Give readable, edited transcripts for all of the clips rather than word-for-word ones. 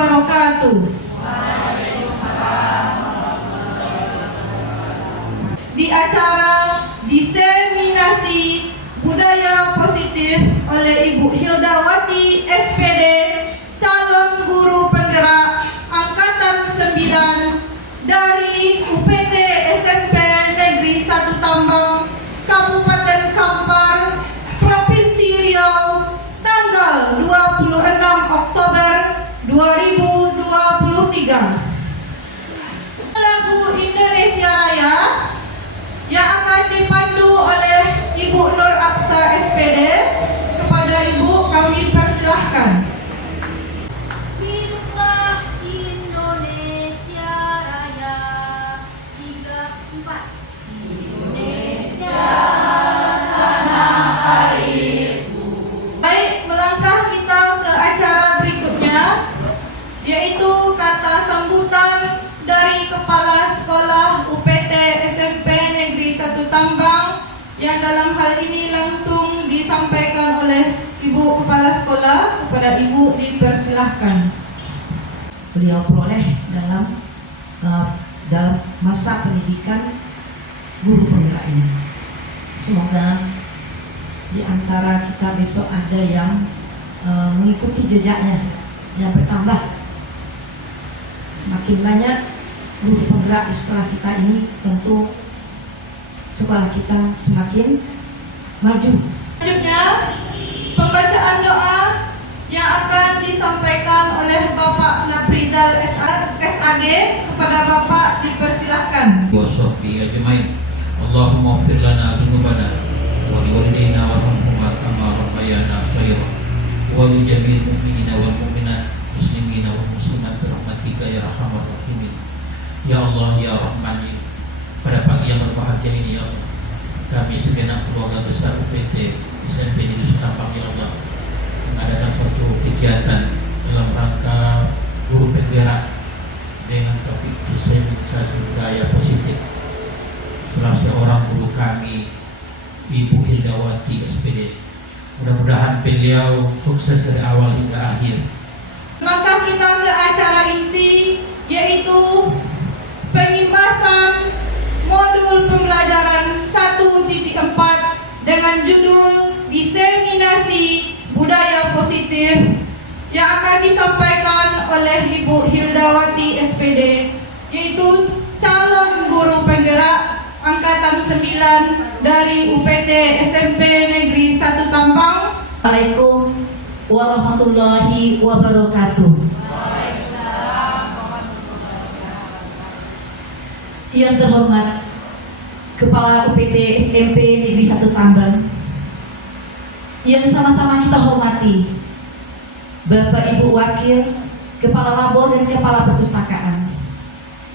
wabarakatuh. Di acara diseminasi budaya positif oleh Ibu Hildawati SPD, calon guru penggerak Angkatan 9 dari UPT SMP Negeri 1 Tambang, Kabupaten Kampar, Provinsi Riau, tanggal 26 Oktober 2023. Lagu Indonesia Raya yang akan dipandu oleh Ibu Nur Aksa SPD. Kepada Ibu kami persilahkan. Hiduplah Indonesia Raya 34. Indonesia tanah airku. Baik, melangkah kita ke acara berikutnya, yaitu kata sambutan dari Kepala Sekolah UPT SMP Negeri 1 Tambang, yang dalam hal ini langsung disampaikan oleh Ibu Kepala Sekolah. Kepada Ibu dipersilahkan. Beliau peroleh dalam masa pendidikan guru penggerak ini. Semoga di antara kita besok ada yang mengikuti jejaknya, yang bertambah. Semakin banyak guru penggerak di sekolah kita ini, tentu sekolah kita semakin maju. Selanjutnya, pembacaan doa yang akan disampaikan oleh Bapak Naprizal SAG. Kepada Bapak dipersilahkan. Wa sahbihi ajmain. Allahumma ighfir lana dzunubana wa liwalidayna warhamhuma kama rabbayana shaghira wa li jami'il mu'minina wal mu'minat muslimina wal muslimat bi rahmatika ya arhamar rahimin. Ya Allah ya Rahman, pada pagi yang berbahagia ini ya Allah, kami segenap keluarga besar UPT SMP Negeri 1 Tambang ya Allah mengadakan suatu kegiatan dalam rangka guru penggerak dengan topik diseminasi budaya positif. Salah seorang guru kami, Ibu Hildawati SPD. Mudah-mudahan beliau sukses dari awal hingga akhir. Maka kita ke acara inti, yaitu pengimbasan modul pembelajaran 1.4 dengan judul diseminasi budaya positif, yang akan disampaikan oleh Ibu Hildawati SPD, yaitu calon guru penggerak Angkatan 9 dari UPT SMP Negeri 1 Tambang. Assalamualaikum warahmatullahi wabarakatuh. Yang terhormat Kepala UPT SMP Negeri 1 Tambang, yang sama-sama kita hormati Bapak Ibu Wakil Kepala Labor dan Kepala Perpustakaan,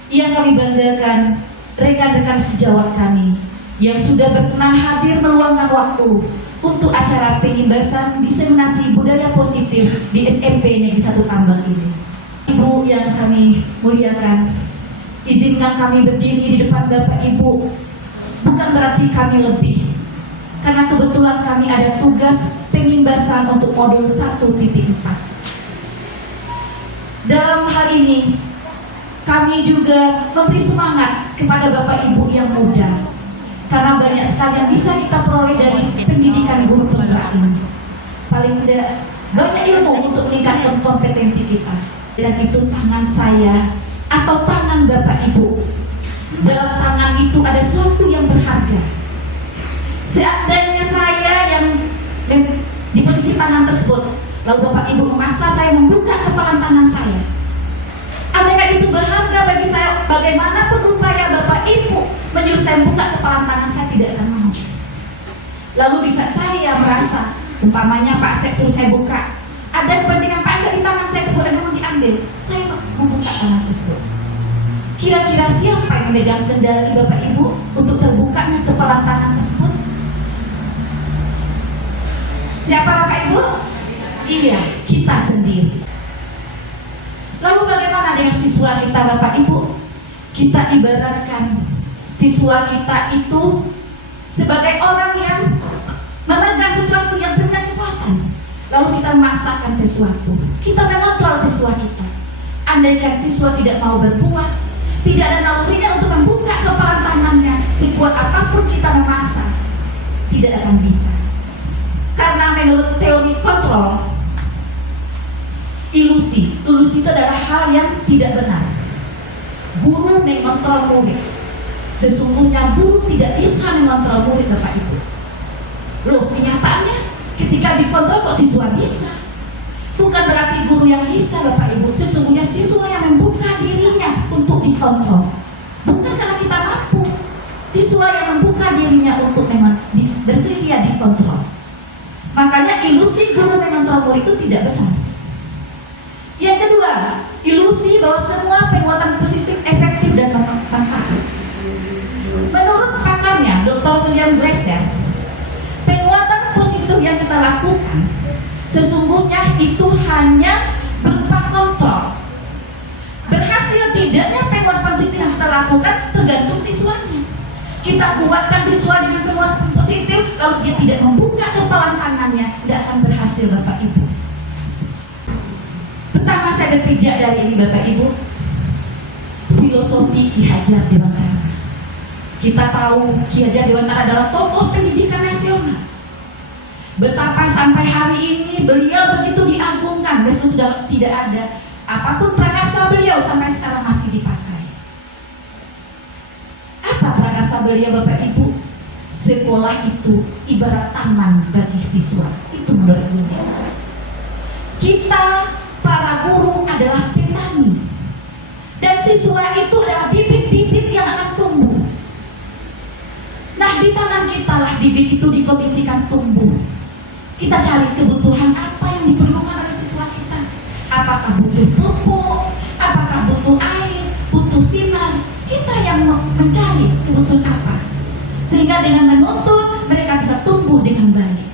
yang kami banggakan rekan-rekan sejawat kami yang sudah berkenan hadir meluangkan waktu untuk acara pengimbasan diseminasi budaya positif di SMP Negeri 1 Tambang ini. Ibu yang kami muliakan, izinkan kami berdiri di depan Bapak Ibu bukan berarti kami lebih, karena kebetulan kami ada tugas pengimbasan untuk modul 1.4. Dalam hal ini kami juga memberi semangat kepada Bapak Ibu yang muda, karena banyak sekali yang bisa kita peroleh dari pendidikan guru penggerak ini. Paling tidak banyak ilmu untuk meningkatkan kompetensi kita. Dan itu tangan saya atau tangan Bapak Ibu. Dalam tangan itu ada sesuatu yang berharga. Seandainya saya yang di posisi tangan tersebut, lalu Bapak Ibu memaksa saya membuka kepalan tangan saya, apakah itu berharga bagi saya? Bagaimanapun upaya Bapak Ibu menyuruh saya buka kepalan tangan, saya tidak akan mau. Lalu bisa saya merasa, umpamanya Pak Sek suruh saya buka, ada kepentingan Pak Sek di tangan saya, kemudian memang diambil, saya membuka tangan tersebut. Kira-kira siapa yang memegang kendali Bapak Ibu untuk terbukanya kepalan tangan tersebut? Siapa Bapak Ibu? Iya, kita sendiri. Lalu bagaimana dengan siswa kita Bapak Ibu? Kita ibaratkan siswa kita itu sebagai orang yang memegang sesuatu yang punya kekuatan. Lalu kita memaksakan sesuatu, kita mengontrol siswa kita. andaikan siswa tidak mau berbuat, tidak ada nalurinya untuk membuka kepalan tangannya, sekuat apapun kita memaksa, tidak akan bisa. Karena menurut teori kontrol, ilusi itu adalah hal yang tidak benar. Guru mengontrol murid. Sesungguhnya guru tidak bisa mengontrol murid, Bapak Ibu. Loh, kenyataannya ketika dikontrol kok siswa bisa? Bukan berarti guru yang bisa, Bapak Ibu. Sesungguhnya siswa yang membuka dirinya untuk dikontrol. Bukan karena kita mampu. Siswa yang membuka dirinya untuk memang bersedia dikontrol. Makanya ilusi guru mengontrol murid itu tidak benar. Yang kedua, ilusi bahwa semua penguatan positif efektif dan bermanfaat. Menurut pakarnya, Dr. William Glasser, penguatan positif yang kita lakukan sesungguhnya itu hanya berupa kontrol. Berhasil tidaknya penguatan positif yang kita lakukan tergantung siswanya. Kita kuatkan siswa dengan penguatan positif, lalu dia tidak membuka kepalan tangannya, tidak akan berhasil, Bapak Ibu. Pertama saya berpijak dari ini, Bapak Ibu, filosofi Ki Hajar Dewantara. Kita tahu Ki Hajar Dewantara adalah tokoh pendidikan nasional. Betapa sampai hari ini beliau begitu diagungkan, meskipun sudah tidak ada, apapun prakarsa beliau sampai sekarang masih dipakai. Apa prakarsa beliau, Bapak Ibu? Sekolah itu ibarat taman bagi siswa. Itu menurut beliau. Kita para guru adalah petani, dan siswa itu adalah bibit-bibit yang akan tumbuh. Nah, di tangan kita lah bibit itu dikondisikan tumbuh. Kita cari kebutuhan apa yang diperlukan oleh siswa kita. Apakah butuh pupuk, apakah butuh air, butuh sinar. Kita yang mencari kebutuhan apa, sehingga dengan menuntut mereka bisa tumbuh dengan baik.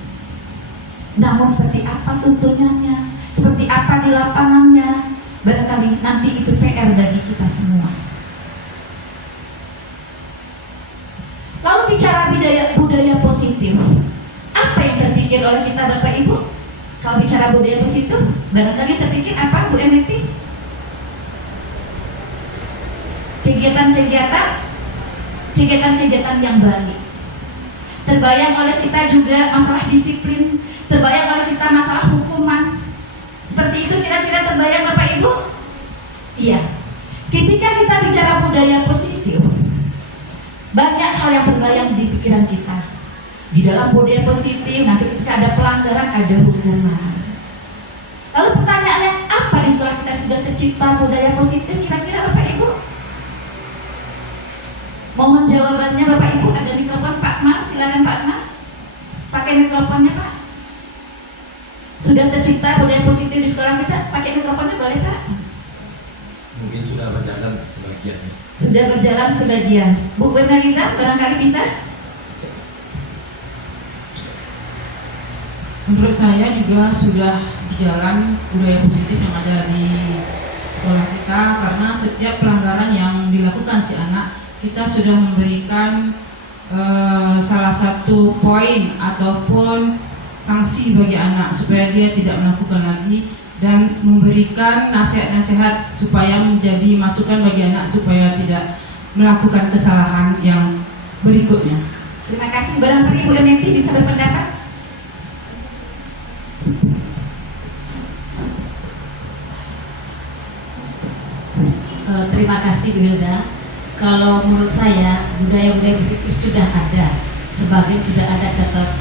Namun seperti apa tuntunannya, seperti apa di lapangannya, barangkali nanti itu PR bagi kita semua. Lalu bicara budaya positif, apa yang terpikir oleh kita, Bapak Ibu? Kalau bicara budaya positif, barangkali terpikir apa, Bu Emiti? Kegiatan yang baik. Terbayang oleh kita juga masalah disiplin, terbayang oleh kita masalah hukuman. Seperti itu kira-kira terbayang, Bapak Ibu? Iya. Ketika kita bicara budaya positif, banyak hal yang terbayang di pikiran kita. Di dalam budaya positif, nanti ketika ada pelanggaran, ada hukuman. Lalu pertanyaannya, apa di sekolah kita sudah tercipta budaya positif kira-kira, Bapak Ibu? Mohon jawabannya, Bapak Ibu. Ada mikrofon, Pak Ma, silakan Pak Ma. Pakai mikrofonnya, Pak. Sudah tercipta budaya positif di sekolah kita? Pakai mikrofonnya boleh, Pak? Mungkin sudah berjalan sebagian. Sudah berjalan sebagian. Bu Benariza, barangkali bisa? Menurut saya juga sudah berjalan budaya positif yang ada di sekolah kita, karena setiap pelanggaran yang dilakukan si anak, kita sudah memberikan salah satu poin ataupun sanksi bagi anak supaya dia tidak melakukan lagi, dan memberikan nasihat-nasihat supaya menjadi masukan bagi anak supaya tidak melakukan kesalahan yang berikutnya. Terima kasih. Barangkali Bu Emiti bisa berpendapat? Terima kasih, Bu Hilda. Kalau menurut saya budaya-budaya positif sudah ada, sebagian sudah ada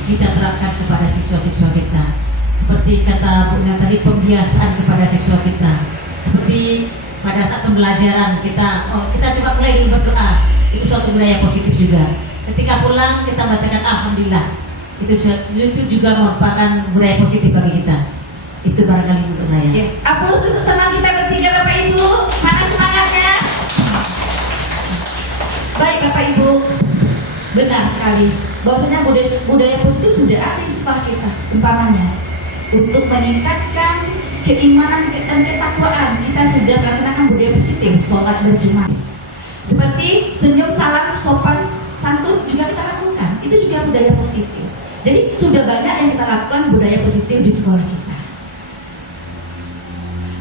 kita terapkan kepada siswa-siswa kita. Seperti kata Bu Ina tadi, pembiasaan kepada siswa kita. Seperti pada saat pembelajaran kita coba mulai dengan berdoa, itu suatu budaya positif juga. Ketika pulang kita bacakan alhamdulillah, itu juga merupakan budaya positif bagi kita. Itu barangkali untuk saya. Aplaus untuk teman kita bertiga, Bapak Ibu. Mana semangatnya? Baik, Bapak Ibu, benar sekali bahwasanya budaya positif sudah ada di sekolah kita. Umpamanya untuk meningkatkan keimanan dan ketakwaan, kita sudah melaksanakan budaya positif, sholat berjemaah. Seperti senyum, salam, sopan, santun juga kita lakukan. Itu juga budaya positif. Jadi sudah banyak yang kita lakukan budaya positif di sekolah kita.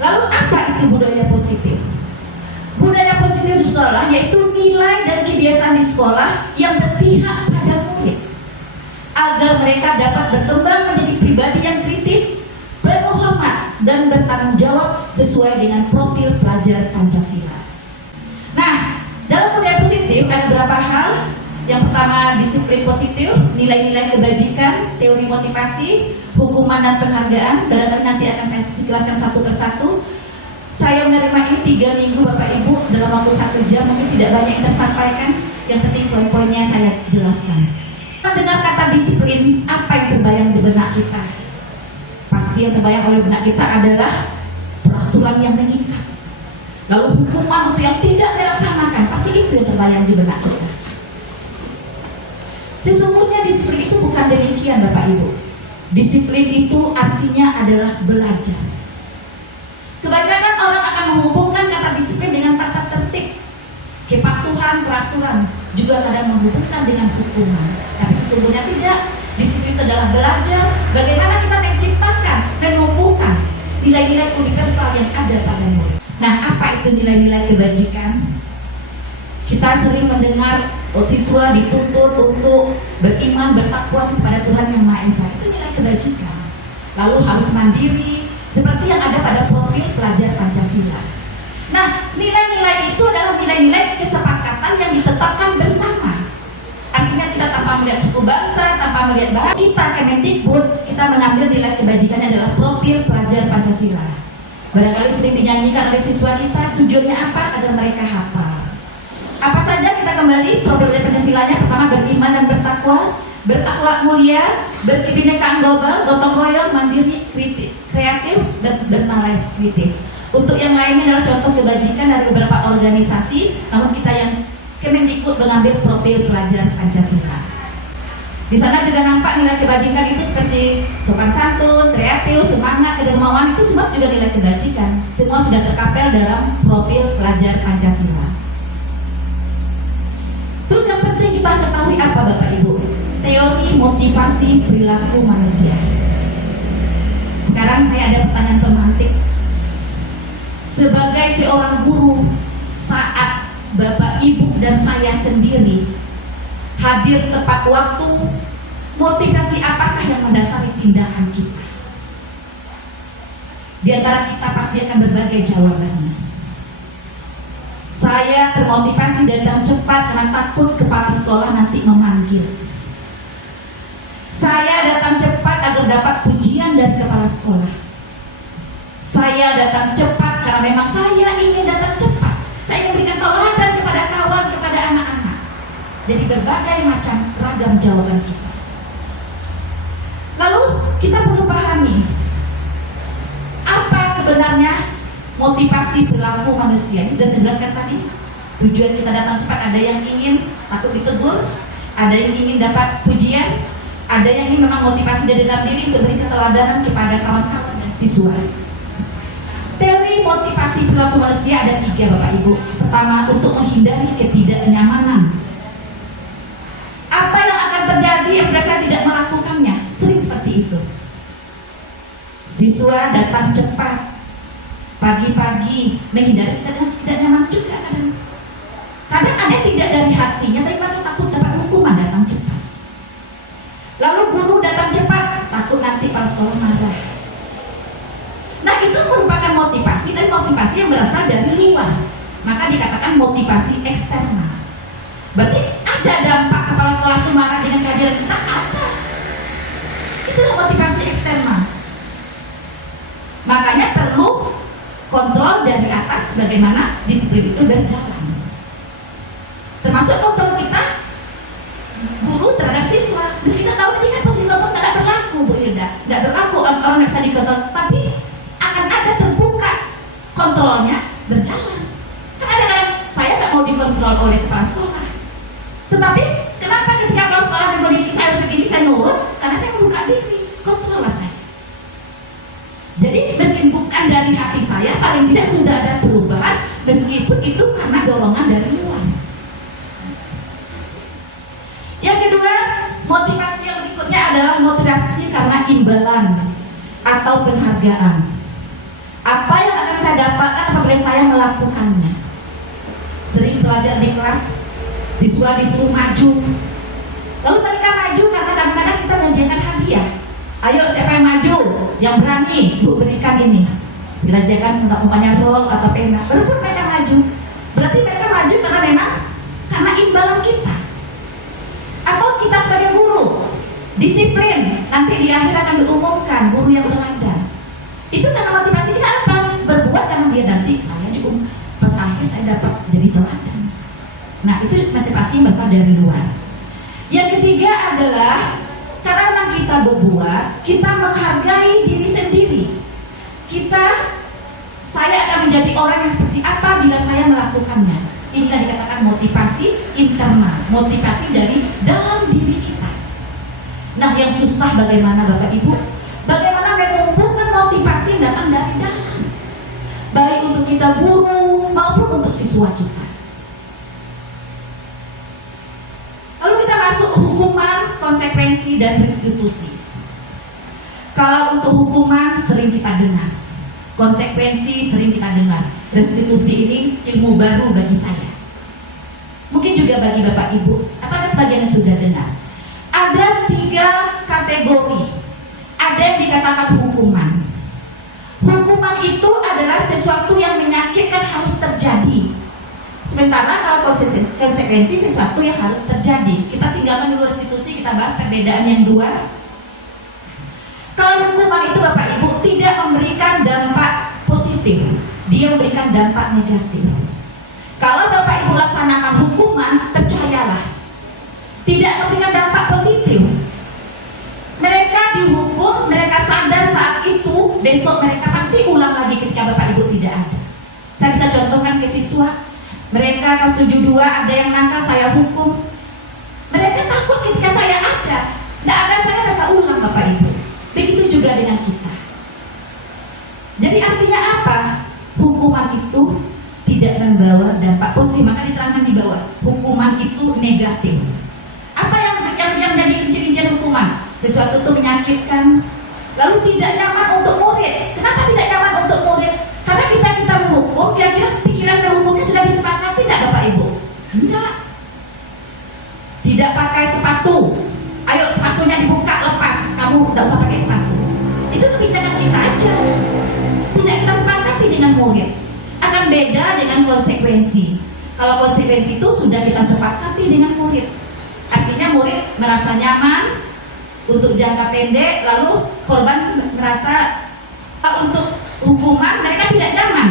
Lalu apa itu budaya positif? sekolah, yaitu nilai dan kebiasaan di sekolah yang berpihak pada murid, agar mereka dapat berkembang menjadi pribadi yang kritis, berhormat, dan bertanggung jawab sesuai dengan profil pelajar Pancasila. Nah, dalam budaya positif ada beberapa hal. Yang pertama, disiplin positif, nilai-nilai kebajikan, teori motivasi, hukuman dan penghargaan. Barangkali nanti akan saya jelaskan satu persatu. Saya menerima ini 3 minggu Bapak Ibu dalam waktu 1 jam, mungkin tidak banyak yang tersampaikan. Yang penting poin-poinnya saya jelaskan. Mendengar kata disiplin, apa yang terbayang di benak kita? Pasti yang terbayang oleh benak kita adalah peraturan yang mengikat. Lalu hukuman untuk yang tidak dilaksanakan, pasti itu yang terbayang di benak kita. Sesungguhnya disiplin itu bukan demikian Bapak Ibu. Disiplin itu artinya adalah belajar. Kebanyakan orang akan menghubungkan kata disiplin dengan tata tertib, kepatuhan, peraturan, juga kadang menghubungkan dengan hukuman. Tapi sesungguhnya tidak. Disiplin itu adalah belajar bagaimana kita menciptakan, menumbuhkan nilai-nilai universal yang ada pada murid. Nah, apa itu nilai-nilai kebajikan? Kita sering mendengar siswa dituntut untuk beriman, bertakwa kepada Tuhan Yang Maha Esa. Itu nilai kebajikan. Lalu harus mandiri, seperti yang ada pada profil pelajar Pancasila. Nah, nilai-nilai itu adalah nilai-nilai kesepakatan yang ditetapkan bersama. Artinya kita tanpa melihat suku bangsa, tanpa melihat bahasa, kita Kemendikbud, kita mengambil nilai kebajikannya adalah profil pelajar Pancasila. Barangkali sering dinyanyikan oleh siswa kita, tujuannya apa? Agar mereka hafal. Apa saja kita kembali profil Pancasilanya? Pertama, beriman dan bertakwa, berakhlak mulia, berkebinekaan global, gotong royong, mandiri, kreatif, dan bernalar kritis. Untuk yang lainnya adalah contoh kebajikan dari beberapa organisasi, namun kita yang Kemendikbud mengambil profil pelajar Pancasila. Di sana juga nampak nilai kebajikan itu seperti sopan santun, kreatif, semangat, kedermawan, itu semua juga nilai kebajikan. Semua sudah terkapel dalam profil pelajar Pancasila. Terus yang penting kita ketahui apa Bapak Ibu? Teori motivasi perilaku manusia. Sekarang saya ada pertanyaan pemantik. Sebagai seorang guru, saat Bapak Ibu dan saya sendiri hadir tepat waktu, motivasi apakah yang mendasari tindakan kita? Di antara kita pasti akan berbagai jawabannya. Saya termotivasi datang cepat karena takut kepala sekolah nanti memanggil. Saya datang cepat agar dapat pujian dari kepala sekolah. Saya datang cepat karena memang saya ingin datang cepat. Saya ingin memberikan teladan kepada kawan, kepada anak-anak. Jadi berbagai macam ragam jawaban kita. Lalu kita perlu pahami apa sebenarnya motivasi perilaku manusia. Ini sudah saya jelaskan tadi. Tujuan kita datang cepat, ada yang ingin takut ditegur, ada yang ingin dapat pujian, ada yang ingin memang motivasi dari dalam diri untuk beri keteladanan kepada kawan-kawan dan siswa. Teori motivasi perilaku manusia ada 3 Bapak Ibu. Pertama, untuk menghindari ketidaknyamanan. Apa yang akan terjadi apabila saya tidak melakukannya? Sering seperti itu. Siswa datang cepat pagi-pagi, menghindari tidak nyaman juga kadang. Kadang ada tidak dari hatinya, tapi mereka takut dapat hukuman datang cepat. Lalu guru datang cepat, takut nanti kepala sekolah marah. Nah, itu merupakan motivasi, dan motivasi yang berasal dari luar. Maka dikatakan motivasi eksternal. Berarti ada dampak kepala sekolah itu marah dengan kehadiran kita? Ada. Itulah motivasi eksternal. Makanya perlu kontrol dari atas bagaimana disiplin itu berjalan. Termasuk kontrol kita guru terhadap siswa. Meski kita tahu tadi kan posisi kontrol tidak berlaku, Bu Hilda. Tidak berlaku, orang-orang bisa dikontrol, tapi akan ada terbuka kontrolnya berjalan. Kan ada saya tak mau dikontrol oleh kepala sekolah. Tetapi kenapa ketika kepala sekolah mengkondisi saya begini saya nurut? Karena saya membuka diri, kontrol saya. Jadi meski bukan dari hati saya, paling tidak sudah ada perubahan, meskipun itu karena dorongan dari luar. Yang kedua, motivasi yang berikutnya adalah motivasi karena imbalan atau penghargaan. Apa yang akan saya dapatkan apabila saya melakukannya? Sering belajar di kelas, siswa disuruh maju. Lalu mereka maju karena kadang-kadang kita menyediakan hadiah. Ayo siapa yang maju, yang berani, Bu berikan ini. Kita sediakan umpamanya roll atau pena. Baru pun mereka maju. Berarti mereka maju karena memang karena imbalan kita. Atau kita sebagai guru, disiplin. Nanti di akhir akan diumumkan guru yang teladan. Itu karena motivasi kita apa? Berbuat karena dia nanti saya pas akhir saya dapat jadi teladan. Nah itu motivasi yang berasal dari luar. Yang ketiga adalah karena memang kita berbuat, kita menghargai diri sendiri. Saya akan menjadi orang yang seperti apa bila saya melakukannya. Inilah dikatakan motivasi internal, motivasi dari dalam diri kita. Nah yang susah bagaimana Bapak Ibu? Bagaimana mengumpulkan motivasi yang datang dari dalam, baik untuk kita guru maupun untuk siswa kita. Lalu kita masuk hukuman, konsekuensi, dan restitusi. Kalau untuk hukuman sering kita dengar, konsekuensi sering kita dengar, restitusi ini ilmu baru bagi saya. Mungkin juga bagi Bapak Ibu, atau ada sebagian yang sudah dengar. Ada 3 kategori. Ada yang dikatakan hukuman. Hukuman itu adalah sesuatu yang menyakitkan harus terjadi. Sementara kalau konsekuensi sesuatu yang harus terjadi. Kita tinggalkan dulu restitusi, kita bahas perbedaan yang dua. Kalau hukuman itu Bapak Ibu tidak memberikan dampak positif, dia memberikan dampak negatif. Kalau Bapak Ibu laksanakan hukuman, percayalah, tidak memberikan dampak positif. Mereka dihukum, mereka sadar saat itu, besok mereka pasti ulang lagi ketika Bapak Ibu tidak ada. Saya bisa contohkan ke siswa, mereka kelas 72 ada yang nakal, saya hukum. Mereka takut ketika saya ada, tidak ada saya mereka ulang Bapak Ibu. Begitu juga dengan kita. Jadi artinya apa? Hukuman itu tidak membawa dampak positif, maka diterangkan di bawah. Hukuman itu negatif. Apa yang jadi rincian hukuman? Sesuatu itu menyakitkan, lalu tidak nyaman untuk murid. Kenapa tidak nyaman untuk murid? Karena kita menghukum, kira-kira pikiran menghukumnya sudah disepakati tidak Bapak Ibu? Tidak. Tidak pakai sepatu. Ayo sepatunya dibuka, lepas. Kamu tidak usah pakai sepatu. Itu kebijakan kita aja. Tidak kita sepakati dengan murid. Akan beda dengan konsekuensi. Kalau konsekuensi itu sudah kita sepakati dengan murid. Artinya murid merasa nyaman untuk jangka pendek, lalu korban merasa untuk hukuman mereka tidak nyaman.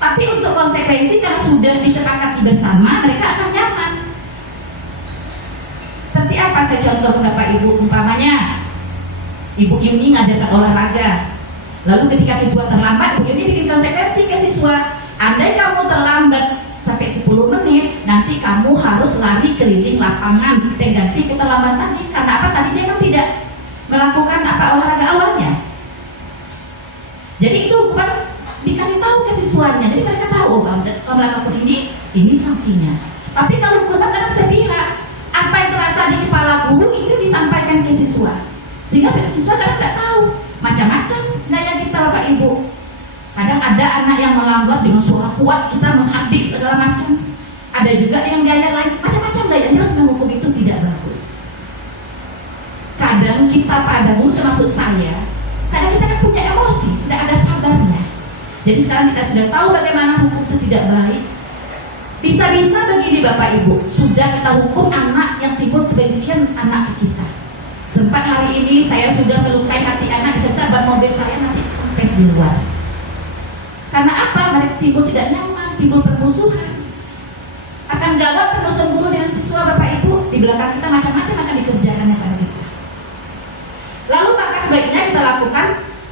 Tapi untuk konsekuensi karena sudah disepakati bersama, mereka akan nyaman. Seperti apa saya contoh Bapak Ibu? Umpamanya Ibu Yuni ngajarkan olahraga, lalu ketika siswa terlambat, Ibu Yuni bikin konsekuensi ke siswa. Andai kamu terlambat sampai 10 menit, nanti kamu harus lari keliling lapangan dan ganti keterlambatan tadi. Karena apa? Tadi dia kan tidak melakukan olahraga awalnya. Jadi itu bukan dikasih tahu ke siswanya. Jadi mereka tahu kalau melakukan ini sanksinya. Tapi kalau hukuman kan sepihak, apa yang terasa di kepala guru itu disampaikan ke siswa. Sehingga siswa kadang tidak tahu. Macam-macam daya kita Bapak Ibu. Kadang ada anak yang melanggar dengan suara kuat, kita menghabis segala macam. Ada juga yang gaya lain, macam-macam gaya. Jelas menghukum itu tidak bagus. Kadang kita pada guru termasuk saya, kadang kita kan punya emosi, tidak ada sabarnya. Jadi sekarang kita sudah tahu bagaimana hukum itu tidak baik. Bisa-bisa begini Bapak Ibu, sudah kita hukum anak yang timbul kebencian anak kita. Sempat hari ini saya sudah melukai hati anak, bisa-bisa ban mobil saya nanti kempes di luar. Karena apa? Mereka timbul tidak nyaman, timbul permusuhan. Akan gawat permusuhan guru dengan siswa Bapak Ibu. Di belakang kita macam-macam akan dikerjakannya pada kita. Lalu maka sebaiknya kita lakukan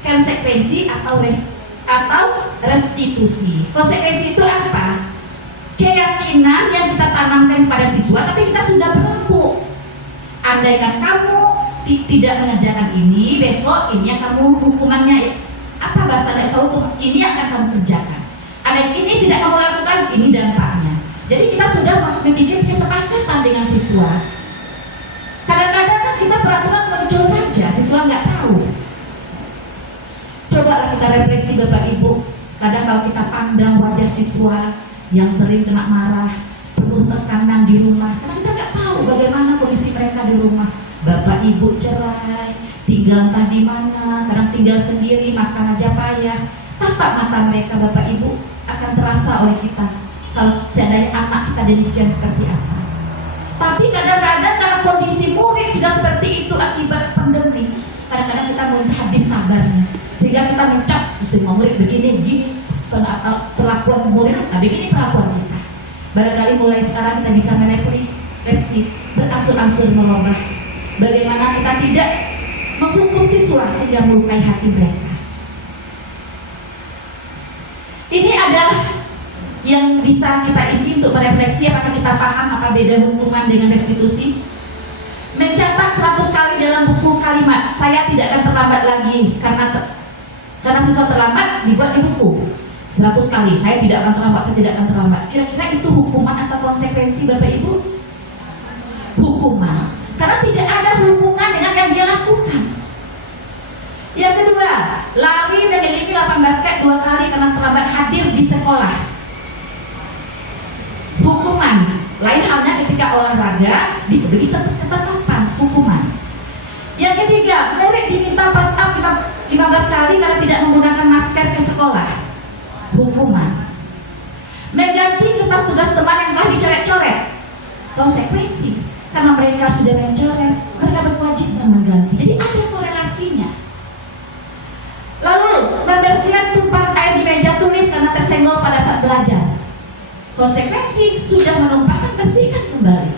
konsekuensi atau restitusi. Konsekuensi itu apa? Keyakinan yang kita tanamkan kepada siswa, tapi kita sudah berembuk. Andaikan kamu tidak mengerjakan ini, besok ini yang kamu hukumannya apa bahasa dasar hukum? Ini akan kamu kerjakan. Ada ini tidak kamu lakukan, ini dampaknya. Jadi kita sudah membuat kesepakatan dengan siswa. Kadang-kadang kan kita peraturan muncul saja, siswa nggak tahu. Cobalah kita refleksi Bapak Ibu. Kadang kalau kita pandang wajah siswa yang sering kena marah, penuh penuh tekanan di rumah. Karena kita nggak tahu bagaimana kondisi mereka di rumah. Bapak ibu cerai, tinggal entah di mana, kadang tinggal sendiri, makan aja payah. Tatap mata mereka Bapak Ibu akan terasa oleh kita kalau seandainya anak kita demikian seperti apa. Tapi kadang-kadang karena kondisi murid sudah seperti itu akibat pandemi, kadang-kadang kita mulai habis sabarnya, sehingga kita mencap semua murid begini perlakuan murid, begini perlakuan kita. Barangkali mulai sekarang kita bisa merefleksi, berangsur-angsur merubah bagaimana kita tidak menghukum siswa sehingga melukai hati mereka. Ini adalah yang bisa kita isi untuk merefleksi apakah kita paham apa beda hukuman dengan restitusi. Mencatat 100 kali dalam buku kalimat, saya tidak akan terlambat lagi karena siswa terlambat dibuat di buku. 100 kali, saya tidak akan terlambat, saya tidak akan terlambat. Kira-kira itu hukuman atau konsekuensi Bapak Ibu? Hukuman. Karena tidak ada hubungan dengan yang dia lakukan. Yang kedua, lari mengelilingi lapangan basket 2 kali karena terlambat hadir di sekolah. Hukuman. Lain halnya ketika olahraga diberi ketetapan hukuman. Yang ketiga, murid diminta pass up 15 kali karena tidak menggunakan masker ke sekolah. Hukuman. Mengganti kertas tugas teman yang telah dicoret-coret. Konsekuensi. Karena mereka sudah mencoret, mereka berkewajiban mengganti. Jadi ada korelasinya. Lalu, membersihkan tumpahan air di meja tulis karena tersenggol pada saat belajar. Konsekuensi, sudah menumpahkan, bersihkan kembali.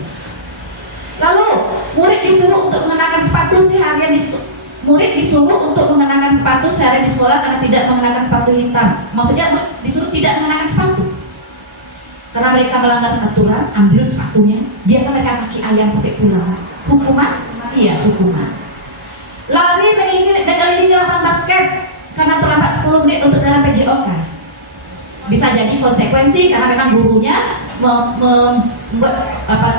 Lalu, murid disuruh untuk mengenakan sepatu seharian di sekolah karena tidak mengenakan sepatu hitam. Maksudnya disuruh tidak mengenakan sepatu. Karena mereka melanggar aturan, ambil sepatunya, biarkan mereka kaki ayam sampai pulang. Hukuman? Iya, hukuman. Lari mengelilingi lapangan basket karena terlambat 10 menit untuk dalam PJOK. Bisa jadi konsekuensi karena memang gurunya membuat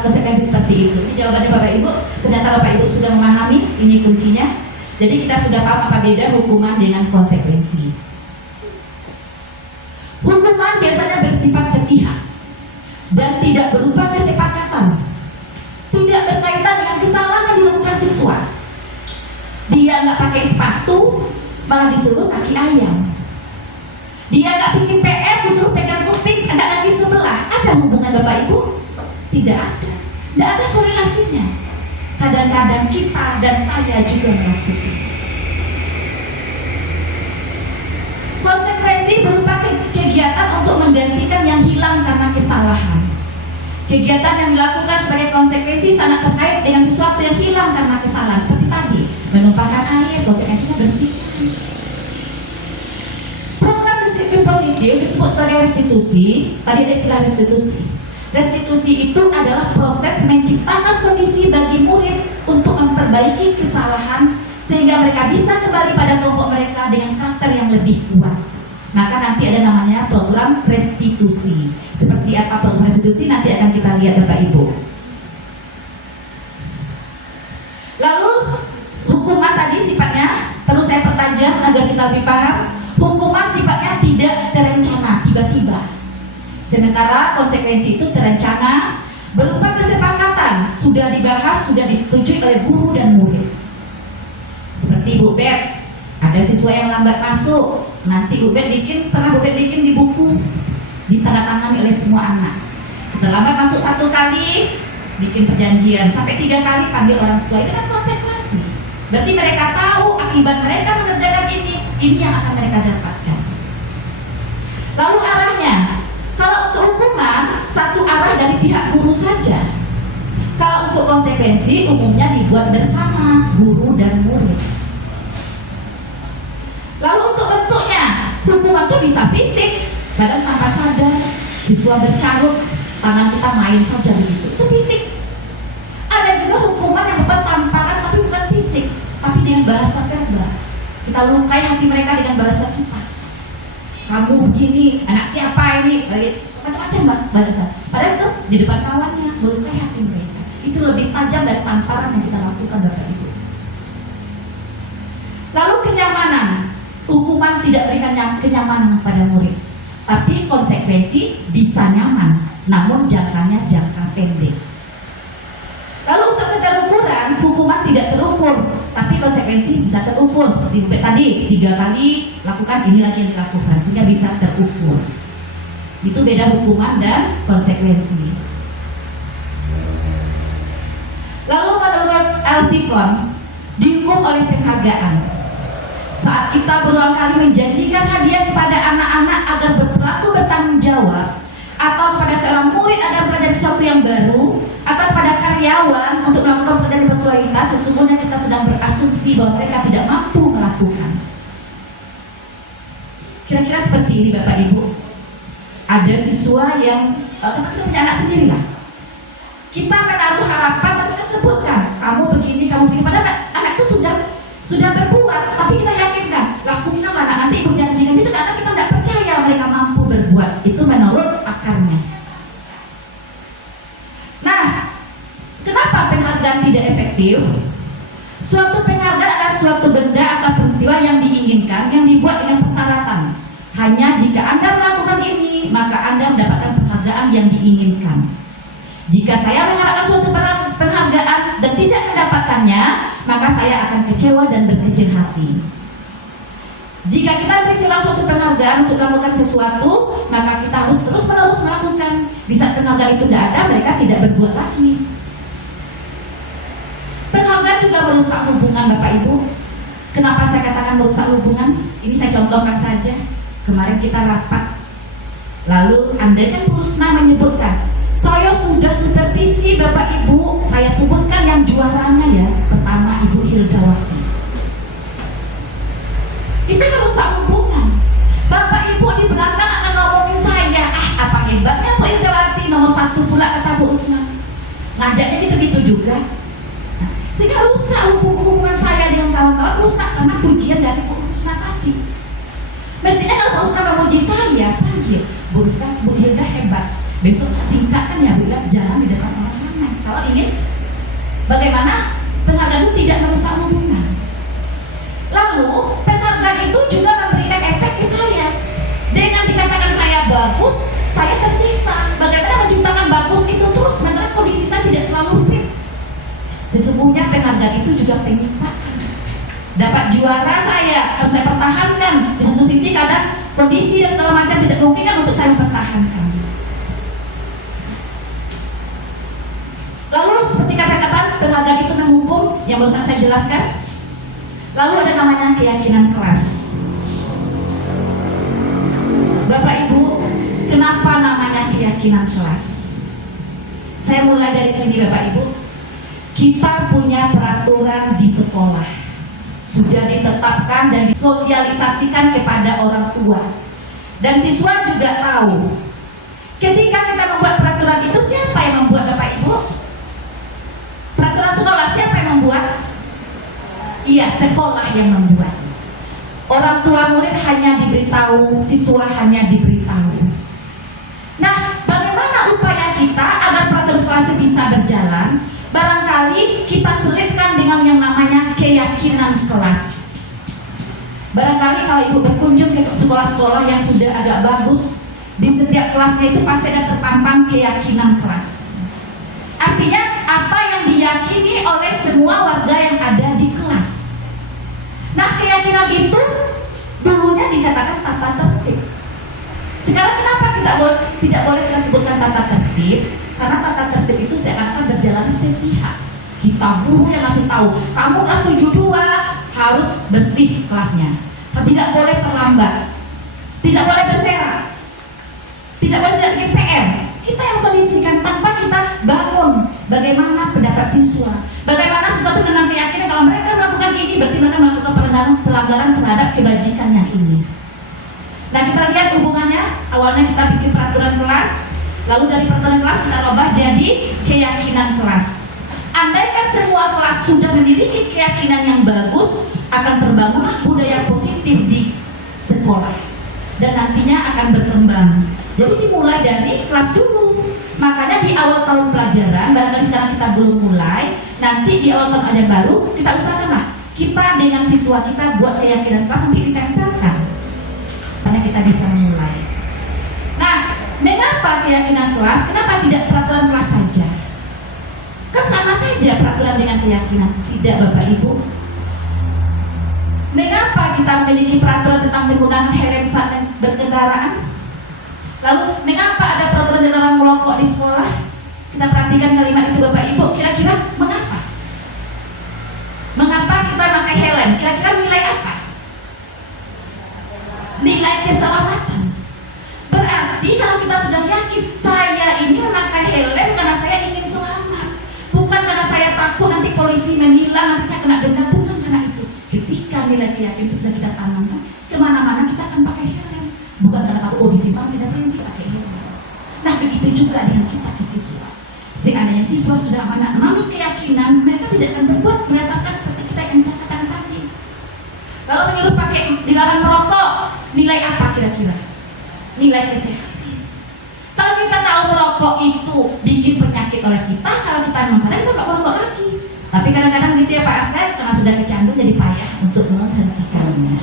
konsekuensi seperti itu. Ini jawabannya Bapak Ibu. Ternyata Bapak Ibu sudah memahami, ini kuncinya. Jadi kita sudah paham apa beda hukuman dengan konsekuensi. Hukuman biasanya bersifat sepihak dan tidak berupa kesepakatan, tidak berkaitan dengan kesalahan yang dilakukan siswa. Dia nggak pakai sepatu, malah disuruh kaki ayam. Dia nggak bikin PR, disuruh pegang kuping agak kaki sebelah. Ada hubungan Bapak Ibu? Tidak ada. Tidak ada korelasinya. Kadang-kadang kita dan saya juga melakukan. Konsekuensi berupa kegiatan untuk menggantikan yang hilang karena kesalahan. Kegiatan yang dilakukan sebagai konsekuensi sangat terkait dengan sesuatu yang hilang karena kesalahan. Seperti tadi, menumpahkan air, konsekuensinya bersihkan. Program disiplin positif disebut sebagai restitusi. Tadi ada istilah restitusi. Restitusi itu adalah proses menciptakan kondisi bagi murid untuk memperbaiki kesalahan sehingga mereka bisa kembali pada kelompok mereka dengan karakter yang lebih kuat. Maka nanti ada namanya program restitusi. Seperti apa program restitusi nanti akan kita lihat Bapak Ibu. Lalu hukuman tadi sifatnya perlu saya pertajam agar kita lebih paham. Hukuman sifatnya tidak terencana, tiba-tiba. Sementara konsekuensi itu terencana, berupa kesepakatan, sudah dibahas, sudah disetujui oleh guru dan murid. Seperti Bu Bet, ada siswa yang lambat masuk, nanti Bu Bet pernah Bu Bet bikin di buku, ditandatangani oleh semua anak. Kita lambat masuk 1 kali, bikin perjanjian, sampai 3 kali panggil orang tua, itu kan konsekuensi. Berarti mereka tahu akibat mereka mengerjakan ini yang akan mereka dapatkan. Lalu arahnya, kalau untuk hukuman, satu arah dari pihak guru saja. Kalau untuk konsekuensi, umumnya dibuat bersama guru dan murid. Lalu untuk bentuknya, hukuman itu bisa fisik, kadang tanpa sadar, siswa bercarut, tangan kita main saja begitu, itu fisik. Ada juga hukuman yang berupa tamparan tapi bukan fisik, tapi dengan bahasa verbal. Kita lukai hati mereka dengan bahasa kita. Kamu begini, anak siapa ini, macam-macam bahasa. Padahal itu di depan kawannya melukai hati mereka. Itu lebih tajam dari tamparan yang kita lakukan Bapak Ibu. Lalu kenyamanan, hukuman tidak berikan kenyamanan pada murid, tapi konsekuensi bisa nyaman. namun jangkanya jangka pendek. Lalu untuk keterukuran, hukuman tidak terukur, tapi konsekuensi bisa terukur. Seperti tadi, 3 kali lakukan, ini lagi yang dilakukan, sehingga bisa terukur. Itu beda hukuman dan konsekuensi. Lalu menurut Elpikon, dihukum oleh penghargaan. Saat kita berulang kali menjanjikan hadiah kepada anak-anak agar berperilaku bertanggung jawab, atau kepada seorang murid agar belajar sesuatu yang baru, atau kepada karyawan untuk melakukan pekerjaan berkualitas, sesungguhnya kita sedang berasumsi bahwa mereka tidak mampu melakukan. Kira-kira seperti ini Bapak Ibu. Ada siswa yang kita punya anak sendiri lah. Kita menaruh harapan tapi kita sebutkan, kamu begini, kamu begini. Padahal anak itu sudah berbuat, tapi kita yakinkan, lakukan lah, nanti ibu janjikan. Ini sekarang kita tidak percaya mereka mampu berbuat. Itu menurut akarnya. Nah, kenapa penghargaan tidak efektif? Suatu penghargaan adalah suatu benda atau peristiwa yang diinginkan, yang dibuat dengan persyaratan. Hanya jika Anda melakukan ini, maka Anda mendapatkan penghargaan yang diinginkan. Jika saya mengharapkan suatu penghargaan dan tidak mendapatkannya, maka saya akan kecewa dan berkecil hati. Jika kita berisilah suatu penghargaan untuk melakukan sesuatu, maka kita harus terus-menerus melakukan. Bisa penghargaan itu tidak ada, mereka tidak berbuat lagi. Penghargaan juga merusak hubungan Bapak Ibu. Kenapa saya katakan merusak hubungan? Ini saya contohkan saja. Kemarin kita rapat, lalu andai kan Bu Rusna menyebutkan, saya sudah supervisi Bapak Ibu, saya sebutkan yang juaranya ya. Pertama Ibu Hildawati. Itu merusak hubungan. Bapak Ibu di belakang akan ngomongin saya, apa hebatnya Bu Hildawati, nomor 1 pula kata Bu Rusna. Ngajaknya gitu-gitu juga. Nah, sehingga rusak hubungan saya dengan kawan-kawan, rusak karena pujian dari Bu Rusna tadi. Mestinya kalau Bu Rusna memuji saya, panggil Bu Rusna, Bu Hilda hebat. Besok tingkatkan ya, bilang jalan di depan orang sana. Kalau ini bagaimana penghargaan itu tidak merusak hubungan. Lalu penghargaan itu juga memberikan efek ke saya. Dengan dikatakan saya bagus, saya tersisa. Bagaimana menciptakan bagus itu terus, sementara kondisi saya tidak selalu fit. Sesungguhnya penghargaan itu juga penyiksaan. Dapat juara saya, harus saya pertahankan. Di satu sisi kadang kondisi dan segala macam tidak memungkinkan untuk saya mempertahankan. Lalu seperti kata-kata penghargaan itu menghukum yang barusan saya jelaskan. Lalu ada namanya keyakinan keras. Bapak Ibu, kenapa namanya keyakinan keras? Saya mulai dari sini Bapak Ibu. Kita punya peraturan di sekolah, sudah ditetapkan dan disosialisasikan kepada orang tua. Dan siswa juga tahu. Ketika kita membuat peraturan itu, siapa yang membuat Bapak Ibu? Peraturan sekolah siapa yang membuat? Iya, sekolah yang membuat. Orang tua murid hanya diberitahu, siswa hanya diberitahu. Nah, bagaimana upaya kita agar peraturan sekolah itu bisa berjalan? Barangkali kita selipkan dengan yang namanya keyakinan kelas. Barangkali kalau Ibu berkunjung ke sekolah-sekolah yang sudah agak bagus, di setiap kelasnya itu pasti ada terpampang keyakinan kelas. Artinya apa yang diyakini oleh semua warga yang ada di kelas. Nah, keyakinan itu dulunya dikatakan tata tertib. Sekarang kenapa tidak boleh kita sebutkan tata tertib? Karena tata tertib itu seakan-akan berjalan sepihak. Kita guru yang ngasih tahu, kamu kelas 72 harus bersih kelasnya. Tidak boleh terlambat. Tidak boleh berserak. Tidak boleh tidak bikin PR. Kita yang kondisikan tanpa kita bangun bagaimana pendapat siswa. Bagaimana siswa itu dengan keyakinan kalau mereka melakukan ini berarti mereka melakukan pelanggaran terhadap kebajikan yang ini. Nah, kita lihat hubungannya. Awalnya kita bikin peraturan kelas, lalu dari peraturan kelas kita ubah jadi keyakinan kelas. Andaikan semua kelas sudah memiliki keyakinan yang bagus, akan terbangunlah budaya positif di sekolah dan nantinya akan berkembang. Jadi dimulai dari kelas dulu. Makanya di awal tahun pelajaran, barangkali sekarang kita belum mulai, nanti di awal tahun ajaran baru kita usahakanlah kita dengan siswa kita buat keyakinan kelas nanti ditempelkan, karena kita bisa memulai. Nah, mengapa keyakinan kelas, kenapa tidak peraturan kelas saja? Kan sama saja peraturan dengan keyakinan. Tidak, Bapak Ibu. Mengapa kita memiliki peraturan tentang penggunaan helm saat berkendaraan? Lalu mengapa ada peraturan dilarang merokok di sekolah? Kita perhatikan kalimat itu, Bapak Ibu. Kira-kira mengapa? Mengapa kita pakai helm? Kira-kira nilai apa? Nilai keselamatan. Berarti kalau kita sudah yakin saya ini memakai helm karena saya ingin selamat, bukan karena saya takut nanti polisi menilang, nanti saya kena denda, bukan karena itu. Ketika nilai keyakinan itu sudah kita tanamkan, kemana-mana kita akan pakai helm, bukan karena takut di simpang tidak prinsip pakai helm. Nah begitu juga dengan kita ke siswa. Seandainya siswa sudah menanami keyakinan, mereka tidak akan berbuat berdasarkan seperti kita yang catatan tadi. Lalu menyuruh pakai dilarang merokok, nilai apa kira-kira? Nilai kesehatan. Kalau kita tahu merokok itu bikin penyakit oleh kita, kalau kita memang sadar kita nggak merokok lagi. Tapi kadang-kadang gitu ya Pak Asep, karena sudah kecandu jadi payah untuk menghentikannya.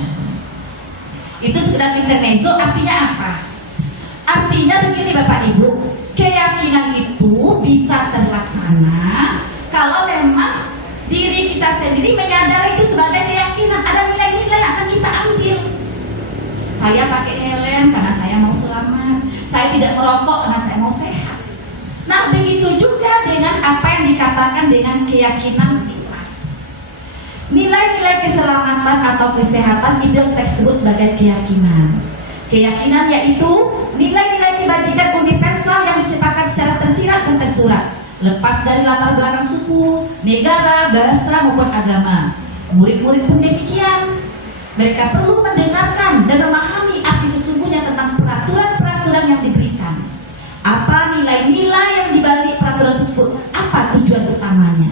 Itu sekedar intermezzo, artinya apa? Artinya begini Bapak Ibu, keyakinan itu bisa terlaksana kalau memang diri kita sendiri menyadari itu sebagai keyakinan. Ada nilai-nilai yang akan kita ambil. Saya pakai helm karena saya mau selamat. Saya tidak merokok karena saya mau sehat. Nah begitu juga dengan apa yang dikatakan dengan keyakinan di kelas. Nilai-nilai keselamatan atau kesehatan itu yang kita sebut sebagai keyakinan. Keyakinan yaitu nilai-nilai kebajikan universal yang disepakati secara tersirat dan tersurat, lepas dari latar belakang suku, negara, bahasa maupun agama. Murid-murid pun demikian. Mereka perlu mendengarkan dan memahami arti sesungguhnya tentang peraturan-peraturan yang diberikan. Apa nilai-nilai yang dibalik peraturan tersebut? Apa tujuan utamanya?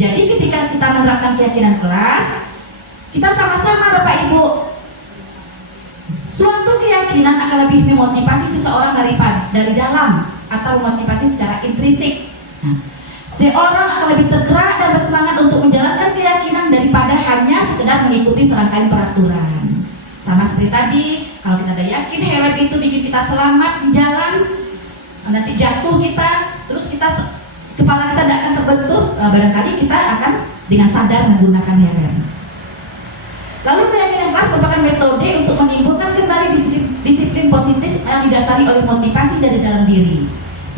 Jadi ketika kita menerapkan keyakinan kelas, kita sama-sama Bapak Ibu, suatu keyakinan akan lebih memotivasi seseorang dari dalam atau memotivasi secara intrinsik. Nah, seorang akan lebih tergerak dan bersemangat untuk menjalankan keyakinan daripada hanya sekedar mengikuti serangkaian peraturan. Sama seperti tadi, kalau kita udah yakin helm itu bikin kita selamat di jalan, nanti jatuh kita, terus kepala kita tidak akan terbentur, barangkali kita akan dengan sadar menggunakan helm. Lalu keyakinan kelas merupakan metode untuk menimbulkan kembali disiplin positif yang didasari oleh motivasi dari dalam diri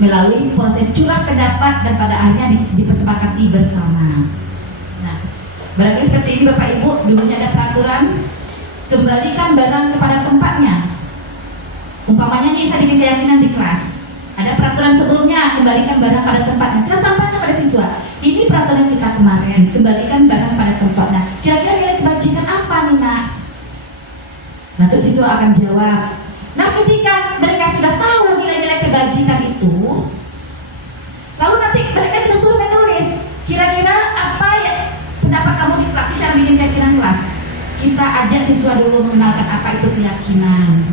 melalui proses curah pendapat dan pada akhirnya disepakati bersama. Nah, barangkali seperti ini Bapak Ibu, dulunya ada peraturan kembalikan barang kepada tempatnya. Umpamanya nih saya bikin keyakinan di kelas, ada peraturan sebelumnya kembalikan barang pada tempatnya. Kita sampaikan pada siswa, ini peraturan kita kemarin, kembalikan barang pada tempatnya. Kira-kira nilai kebajikan apa nih Nak? Nah, tuh siswa akan jawab. Nah, ketika mereka sudah tahu nilai-nilai kebajikan itu, lalu nanti mereka disuruh menulis kira-kira apa ya pendapat kamu di kelas, cara bikin keyakinan kelas. Kita ajak siswa dulu mengenalkan apa itu keyakinan.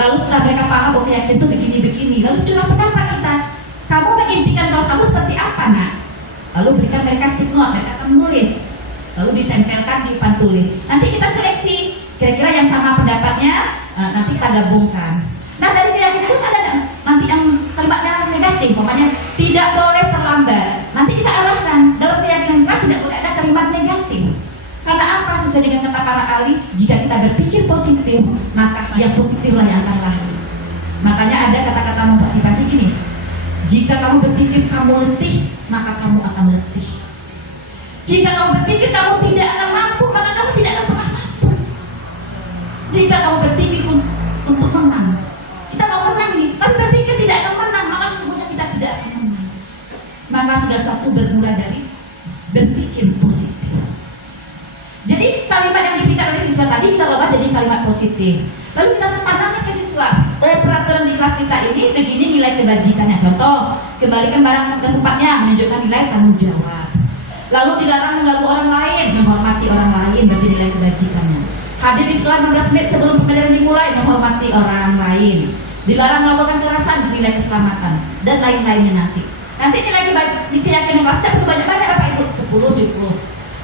Lalu setelah mereka paham bahwa keyakinan itu begini-begini, lalu curah pendapat kita. Kamu mengimpikan kelas kamu seperti apa Nak? Lalu berikan mereka stick note, mereka akan menulis. Lalu ditempelkan di papan tulis. Nanti kita seleksi kira-kira yang sama pendapatnya, nanti kita gabungkan. Nah dari keyakinan itu ada nanti yang kalimat yang negatif, umpamanya tidak boleh terlambat. Nanti kita arahkan dalam keyakinan kelas tidak boleh ada kalimat negatif. Karena apa? Sesuai dengan kata para ahli, jika kita berpikir positif, maka yang positiflah yang akan lahir. Makanya ada kata-kata motivasi gini: jika kamu berpikir kamu letih, maka kamu akan letih. Jika kamu berpikir kamu tidak akan mampu, maka kamu tidak akan pernah mampu. Jika kamu berpikir untuk menang, kita mau menang nih, tapi berpikir tidak akan menang, maka sesungguhnya kita tidak akan menang. Maka segala sesuatu bermula dari berpikir positif. Jadi kalimat yang diberikan oleh siswa tadi kita ubah jadi kalimat positif. Lalu kita tanamkan ke siswa, oh peraturan di kelas kita ini begini nilai kebajikannya. Contoh, kembalikan barang ke tempatnya, menunjukkan nilai tanggung jawab. Lalu dilarang mengganggu orang lain, menghormati orang lain, berarti nilai kebajikannya. Hadir di sekolah 15 menit sebelum pembelajaran dimulai, menghormati orang lain. Dilarang melakukan kekerasan, nilai keselamatan, dan lain-lainnya nanti. Nanti nilai keyakinan kelas tidak perlu banyak-banyak Bapak Ibu, 10 cukup.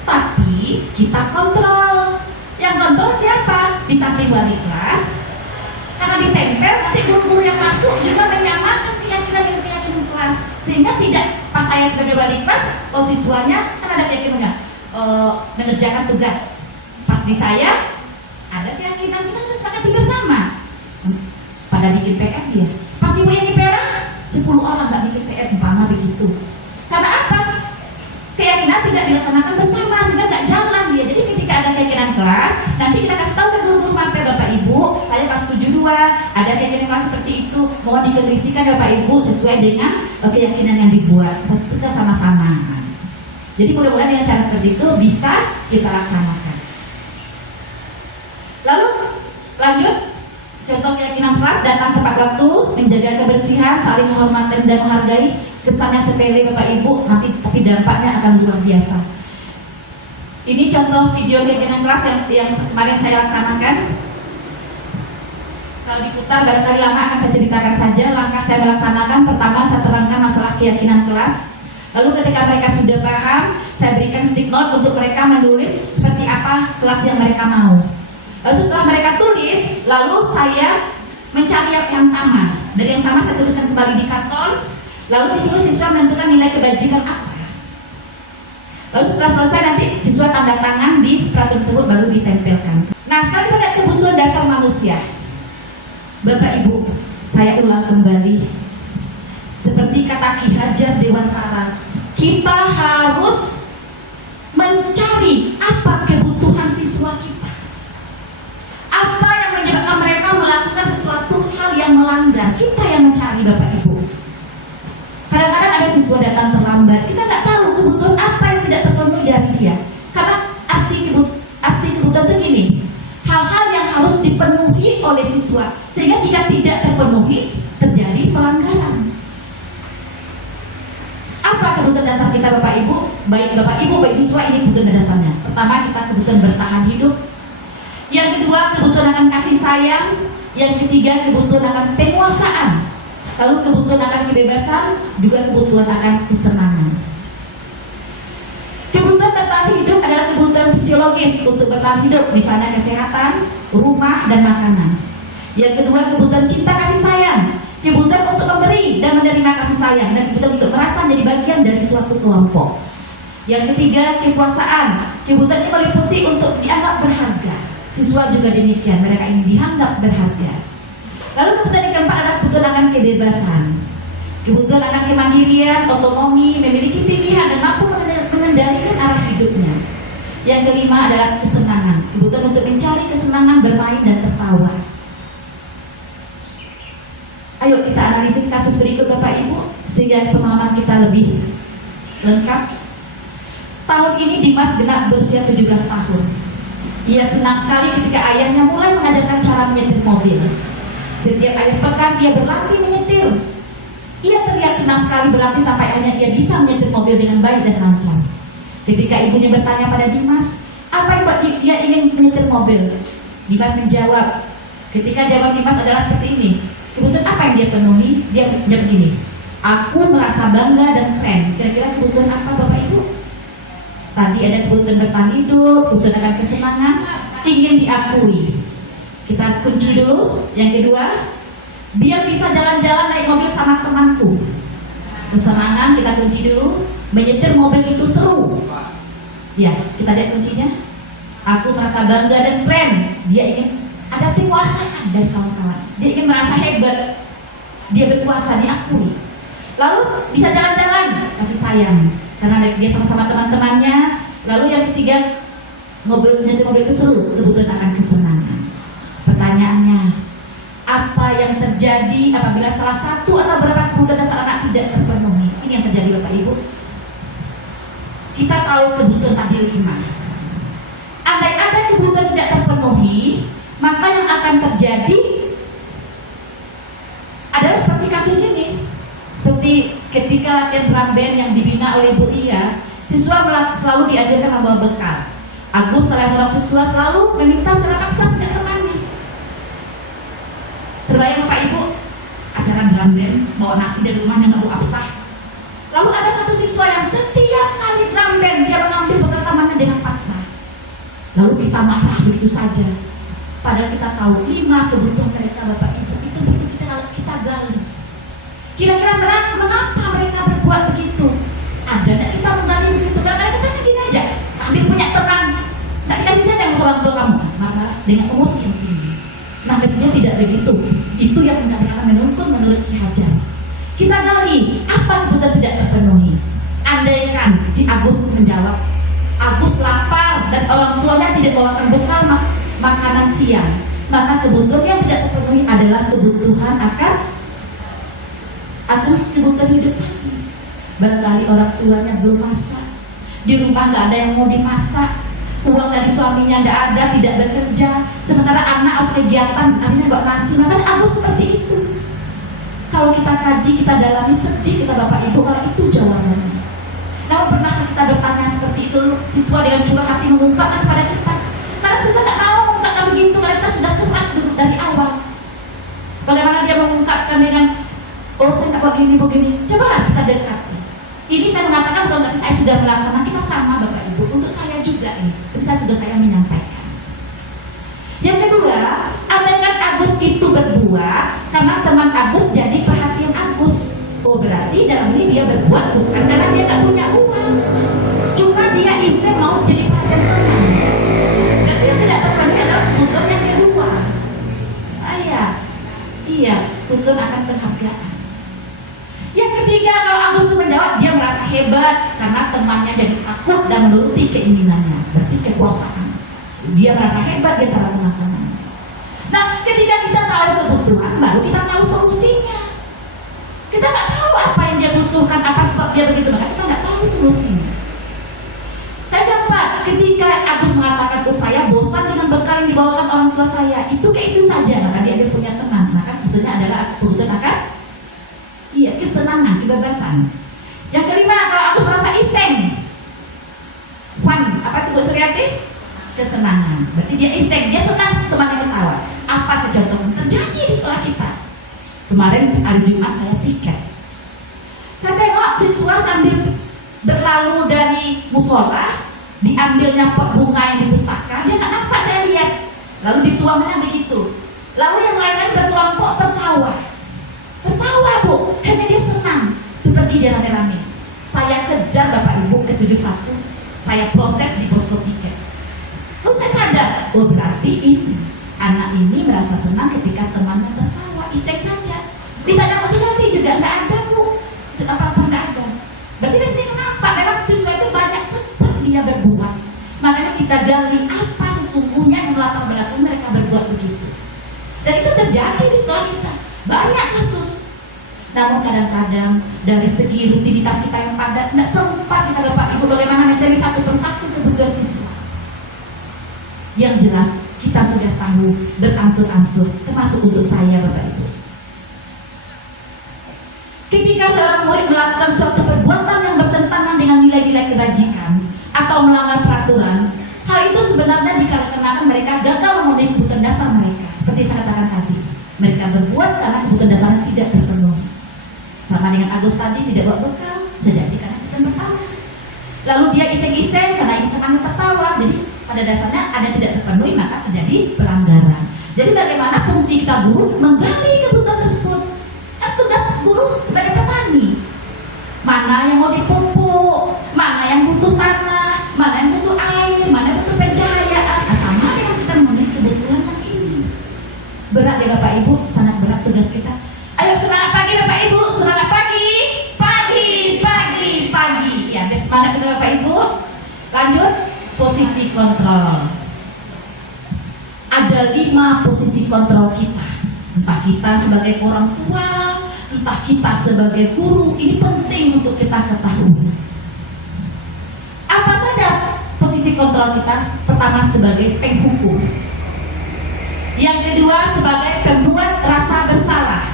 Tapi kita kontrol. Yang kontrol siapa? Di samping wali kelas. Karena karena ditempel, nanti guru-guru yang masuk juga menyamakan keyakinan kelas, sehingga tidak pas saya sebagai wali kelas, siswanya kan ada keyakinannya mengerjakan tugas, pas di saya ada keyakinan kita harus sepakati bersama, pada bikin PR dia, pas ibu yang di PR 10 orang nggak bikin PR, umpama begitu. Karena apa? Keyakinan tidak dilaksanakan bersama sehingga nggak jalan dia. Jadi ketika ada keyakinan kelas, nanti kita kasih tahu ke guru-guru mampir, Bapak Ibu, saya kelas 72 ada keyakinan kelas seperti itu, mohon dikondisikan Bapak Ibu sesuai dengan keyakinan yang dibuat. Kita sama-sama. Jadi mudah-mudahan dengan cara seperti itu bisa kita laksanakan. Lalu lanjut, contoh keyakinan kelas: datang tepat waktu, menjaga kebersihan, saling menghormati dan menghargai. Kesannya sepele Bapak Ibu, nanti tapi dampaknya akan luar biasa. Ini contoh video keyakinan kelas yang kemarin saya laksanakan. Kalau diputar barangkali lama, akan saya ceritakan saja langkah saya melaksanakan. Pertama, saya terangkan masalah keyakinan kelas. Lalu ketika mereka sudah paham, saya berikan stick note untuk mereka menulis seperti apa kelas yang mereka mau. Lalu setelah mereka tulis, lalu saya mencari yang sama. Dan yang sama saya tuliskan kembali di karton. Lalu disuruh siswa menentukan nilai kebajikan apa. Lalu setelah selesai nanti siswa tanda tangan di peraturan tersebut baru ditempelkan. Nah, sekarang kita lihat kebutuhan dasar manusia. Bapak Ibu, saya ulang kembali. Seperti kata Ki Hajar Dewantara, kita harus mencari apa kebutuhan siswa kita. Apa yang menyebabkan mereka melakukan sesuatu hal yang melanggar. Kita yang mencari, Bapak Ibu. Kadang-kadang ada siswa datang terlambat, kita nggak tahu kebutuhan apa yang tidak terpenuhi dari dia. Karena arti kebutuhan itu gini, hal-hal yang harus dipenuhi oleh siswa, sehingga jika tidak terpenuhi terjadi pelanggaran. Apa kebutuhan dasar kita Bapak Ibu? Baik Bapak Ibu, baik siswa, ini kebutuhan dasarnya. Pertama, kita kebutuhan bertahan hidup. Yang kedua, kebutuhan akan kasih sayang. Yang ketiga, kebutuhan akan penguasaan. Lalu kebutuhan akan kebebasan, juga kebutuhan akan kesenangan. Kebutuhan bertahan hidup adalah kebutuhan fisiologis untuk bertahan hidup, misalnya kesehatan, rumah, dan makanan. Yang kedua, kebutuhan cinta kasih sayang, kebutuhan untuk memberi dan menerima kasih sayang, dan kebutuhan untuk merasa menjadi bagian dari suatu kelompok. Yang ketiga, kekuasaan, kebutuhan ini meliputi untuk dianggap berharga. Siswa juga demikian, mereka ingin dianggap berharga. Lalu kebutuhan yang keempat adalah kebutuhan akan kebebasan, kebutuhan akan kemandirian, otonomi, memiliki pilihan dan mampu mengendalikan arah hidupnya. Yang kelima adalah kesenangan, kebutuhan untuk mencari kesenangan bermain dan tertawa. Ayo kita analisis kasus berikut Bapak Ibu sehingga pemahaman kita lebih lengkap. Tahun ini Dimas genap berusia 17 tahun. Ia senang sekali ketika ayahnya mulai mengajarkan cara menyetir mobil. Setiap akhir pekan dia berlatih menyetir. Ia terlihat senang sekali berlatih sampai akhirnya dia bisa menyetir mobil dengan baik dan lancar. Ketika ibunya bertanya pada Dimas, apa yang buat dia ingin menyetir mobil? Dimas menjawab. Ketika jawaban Dimas adalah seperti ini, kebutuhan apa yang dia penuhi? Dia menjawab begini, aku merasa bangga dan keren. Kira-kira kebutuhan apa Bapak Ibu? Tadi ada kebutuhan bertahan hidup, kebutuhan akan kesenangan, ingin diakui. Kita kunci dulu. Yang kedua, biar bisa jalan-jalan naik mobil sama temanku. Kesenangan kita kunci dulu. Menyetir mobil itu seru. Ya, kita lihat kuncinya. Aku merasa bangga dan keren. Dia ingin ada kekuasaan dari kawan-kawan. Dia ingin merasa hebat. Dia berkuasa, diakui. Lalu bisa jalan-jalan, kasih sayang. Karena dia sama-sama teman-temannya. Lalu yang ketiga, menyetir mobil itu seru. Kebutuhan akan kesenangan. Pertanyaannya, apa yang terjadi apabila salah satu atau beberapa kebutuhan dasar anak tidak terpenuhi? Ini yang terjadi Bapak Ibu. Kita tahu kebutuhan tadi 5. Andai ada kebutuhan tidak terpenuhi, maka yang akan terjadi adalah seperti kasus ini. Seperti ketika latihan drum band yang dibina oleh Bu Ia, siswa selalu diajarkan membawa bekal. Agus setelah orang siswa selalu meminta secara paksa pada temannya. Terbayang Bapak Ibu, acara drum band bawa nasi dari rumahnya nggak Bu Absah. Lalu ada satu siswa yang setiap kali drum band dia mengambil bekal temannya dengan paksa. Lalu kita marah begitu saja. Padahal kita tahu 5 kebutuhan mereka Bapak Ibu. Kira-kira mengapa mereka berbuat begitu? Ada nggak kita menggali begitu? Karena kita gini aja, kami punya teman, nggak dikasih aja sama orang tua kamu, maka dengan emosi yang tinggi. Nah, mestinya tidak begitu. Itu yang kami akan menuntut menurut Ki Hajar. Kita gali apa yang betul tidak terpenuhi. Andaikan si Agus menjawab, Agus lapar dan orang tuanya tidak bawakan bekal makanan siang, maka kebutuhan yang tidak terpenuhi adalah kebutuhan akan kebutuhan hidup tadi. Barangkali orang tuanya belum masak, di rumah nggak ada yang mau dimasak, uang dari suaminya nggak ada, tidak bekerja, sementara anak harus kegiatan, akhirnya buat nasi. Maka Agus seperti itu. Kalau kita kaji, kita dalami, sedih kita Bapak Ibu kalau itu jawabannya. Kalau pernah kita bertanya seperti itu, siswa dengan curah hati mengungkapkan kepada kita, karena siswa tak mau mengungkapkan begitu, karena kita sudah keras dulu dari awal. Bagaimana dia mengungkapkan dengan, oh saya tak begini, cobalah kita dekati. Ini saya mengatakan bukan berarti saya sudah melakukan, kita sama Bapak Ibu, untuk saya juga ini, saya menyampaikan. Yang kedua, andaikan Agus itu berbuat karena teman Agus jadi perhatian Agus. Oh berarti dalam ini dia berbuat bukan karena dia tak punya uang, cuma dia iseng mau jadi perhatian teman. Dan dia tidak terpenuhi adalah kebutuhan yang kedua. Iya, butuh akan penghargaan. Yang ketiga, kalau Agus itu menjawab, dia merasa hebat karena temannya jadi takut dan menuruti keinginannya, berarti kekuasaan. Dia merasa hebat di antara teman-temannya. Nah, ketika kita tahu kebutuhan, baru kita tahu solusinya. Kita nggak tahu apa yang dia butuhkan, apa sebab dia begitu, maka kita nggak tahu solusinya. Yang keempat, ketika Agus mengatakan ke saya bosan dengan bekal yang dibawakan orang tua saya, itu kayak itu saja, maka dia punya teman, maka kebutuhannya adalah kebutuhan akan kesenangan, kebebasan. Yang kelima, kalau Agus merasa iseng, fun, apa itu Bu Suryati? Kesenangan. Berarti dia iseng, dia senang temannya ketawa. Apa saja contoh terjadi di sekolah kita? Kemarin hari Jumat saya piket. Saya tengok siswa sambil berlalu dari musola, diambilnya pot bunga yang di pustaka, dia nggak nampak saya lihat. Lalu dituangnya begitu. Lalu yang lain-lain berkelompok tertawa. Tertawa Bu, hanya dia senang. Itu pergi dia rame-rame. Saya kejar Bapak Ibu ke 71. Saya proses di posko tiket. Lalu saya sadar, oh berarti ini anak ini merasa senang ketika temannya tertawa, iseng saja. Ditanya Pak Suryati juga nggak ada Bu, apa-apa nggak ada. Berarti di sini kenapa? Memang siswa itu banyak sempat dia berbuat. Makanya kita gali apa sesungguhnya yang melatar belakang mereka berbuat begitu. Dan itu terjadi di sekolah kita, banyak kasus. Namun kadang-kadang dari segi rutinitas kita yang padat, tidak sempat kita Bapak Ibu bagaimana mencari satu persatu kebutuhan siswa. Yang jelas kita sudah tahu beransur-ansur, termasuk untuk saya Bapak Ibu. Ketika seorang murid melakukan suatu perbuatan yang bertentangan dengan nilai-nilai kebajikan atau melanggar peraturan, hal itu sebenarnya dikarenakan mereka gagal memenuhi kebutuhan dasar mereka. Seperti saya katakan tadi, mereka berbuat karena kebutuhan dasarnya tidak terpenuhi. Sama dengan Agus tadi tidak bawa bekal, jadi karena kita bertawa. Lalu dia iseng-iseng karena ini temannya tertawa. Jadi pada dasarnya ada yang tidak terpenuhi, maka terjadi pelanggaran. Jadi bagaimana fungsi kita guru menggali kebutuhan tersebut? Kan tugas guru sebagai petani. Mana yang mau dipupuk, mana yang butuh tanah, mana yang butuh air, mana yang butuh pencahayaan. Nah, sama dengan kita memenuhi kebutuhan yang ini. Berat ya Bapak Ibu, sangat berat tugas kita. Ayo semangat pagi Bapak Ibu, semangat pagi, pagi. Ya, semangat kita Bapak Ibu. Lanjut, posisi kontrol. Ada 5 posisi kontrol kita. Entah kita sebagai orang tua, entah kita sebagai guru, ini penting untuk kita ketahui. Apa saja posisi kontrol kita? Pertama sebagai penghukum. Yang kedua sebagai pembuat rasa bersalah.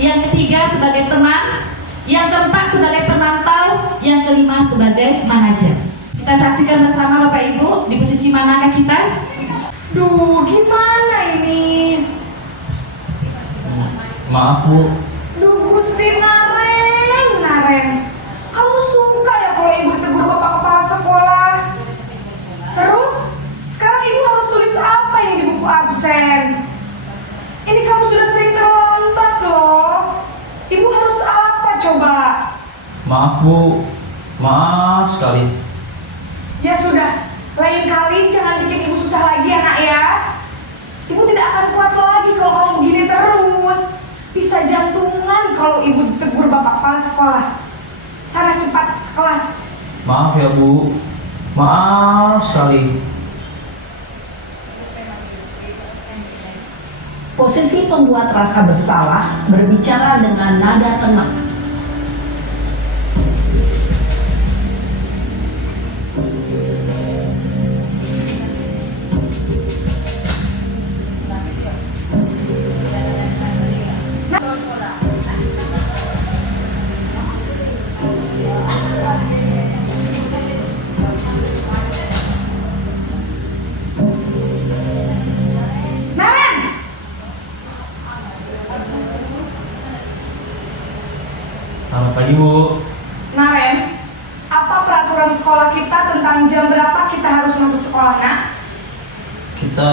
Yang ketiga sebagai teman, yang keempat sebagai pemantau, yang kelima sebagai manajer. Kita saksikan bersama Bapak Ibu, di posisi manakah kita? Duh, gimana ini? Maaf Bu. Duh, Gusti Naren. Kamu suka ya kalau ibu ditegur bapak kepala sekolah? Terus, sekarang ibu harus tulis apa ini di buku absen? Ini kamu sudah sering terlontar loh. Ibu Maaf Bu, maaf sekali. Ya sudah, lain kali jangan bikin ibu susah lagi ya nak ya. Ibu tidak akan kuat lagi kalau kamu begini terus. Bisa jantungan kalau ibu ditegur bapak kepala sekolah. Sana cepat ke kelas. Maaf ya Bu, maaf sekali. Posisi pembuat rasa bersalah berbicara dengan nada tenang. Naren! Selamat pagi Bu. Naren, apa peraturan sekolah kita tentang jam berapa kita harus masuk sekolah nak? Kita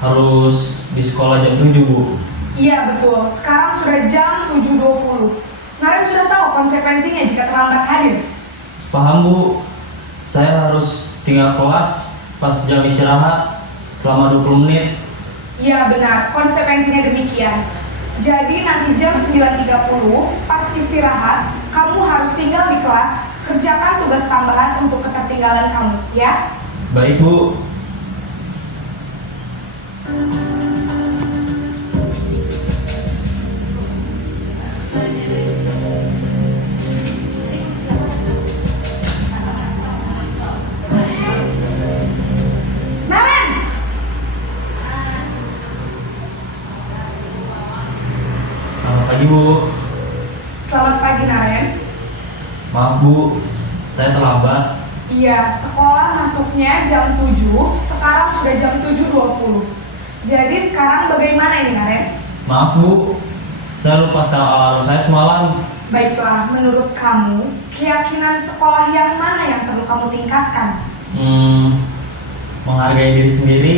harus di sekolah jam 7 Bu. Iya betul, sekarang sudah jam 7.20. Naren sudah tahu konsekuensinya jika terlambat hadir. Paham Bu, saya harus tinggal kelas pas jam istirahat selama 20 menit. Iya benar, konsekuensinya demikian. Jadi nanti jam 9.30 pas istirahat, kamu harus tinggal di kelas, kerjakan tugas tambahan untuk ketertinggalan kamu, ya? Baik Bu. Naren! Selamat pagi Bu. Selamat pagi Naren. Maaf Bu, saya terlambat. Iya, sekolah masuknya jam 7, sekarang sudah jam 7.20. Jadi sekarang bagaimana ini Naren? Maaf Bu, saya lupa setel alarm saya semalam. Baiklah, menurut kamu, keyakinan sekolah yang mana yang perlu kamu tingkatkan? Menghargai diri sendiri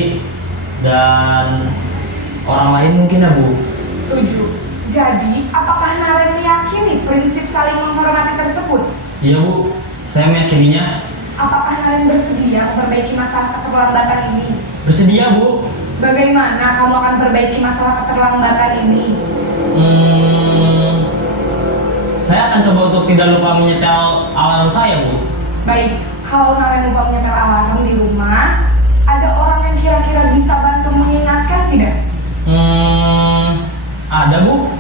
dan orang lain mungkin ya Bu. Setuju. Jadi, apakah Naren meyakini prinsip saling menghormati tersebut? Iya Bu, saya meyakininya. Apakah Naren bersedia memperbaiki masalah keterlambatan ini? Bersedia Bu. Bagaimana kamu akan perbaiki masalah keterlambatan ini? Saya akan coba untuk tidak lupa menyetel alarm saya Bu. Baik, kalau Naren lupa menyetel alarm di rumah, ada orang yang kira-kira bisa bantu mengingatkan tidak? Ada Bu,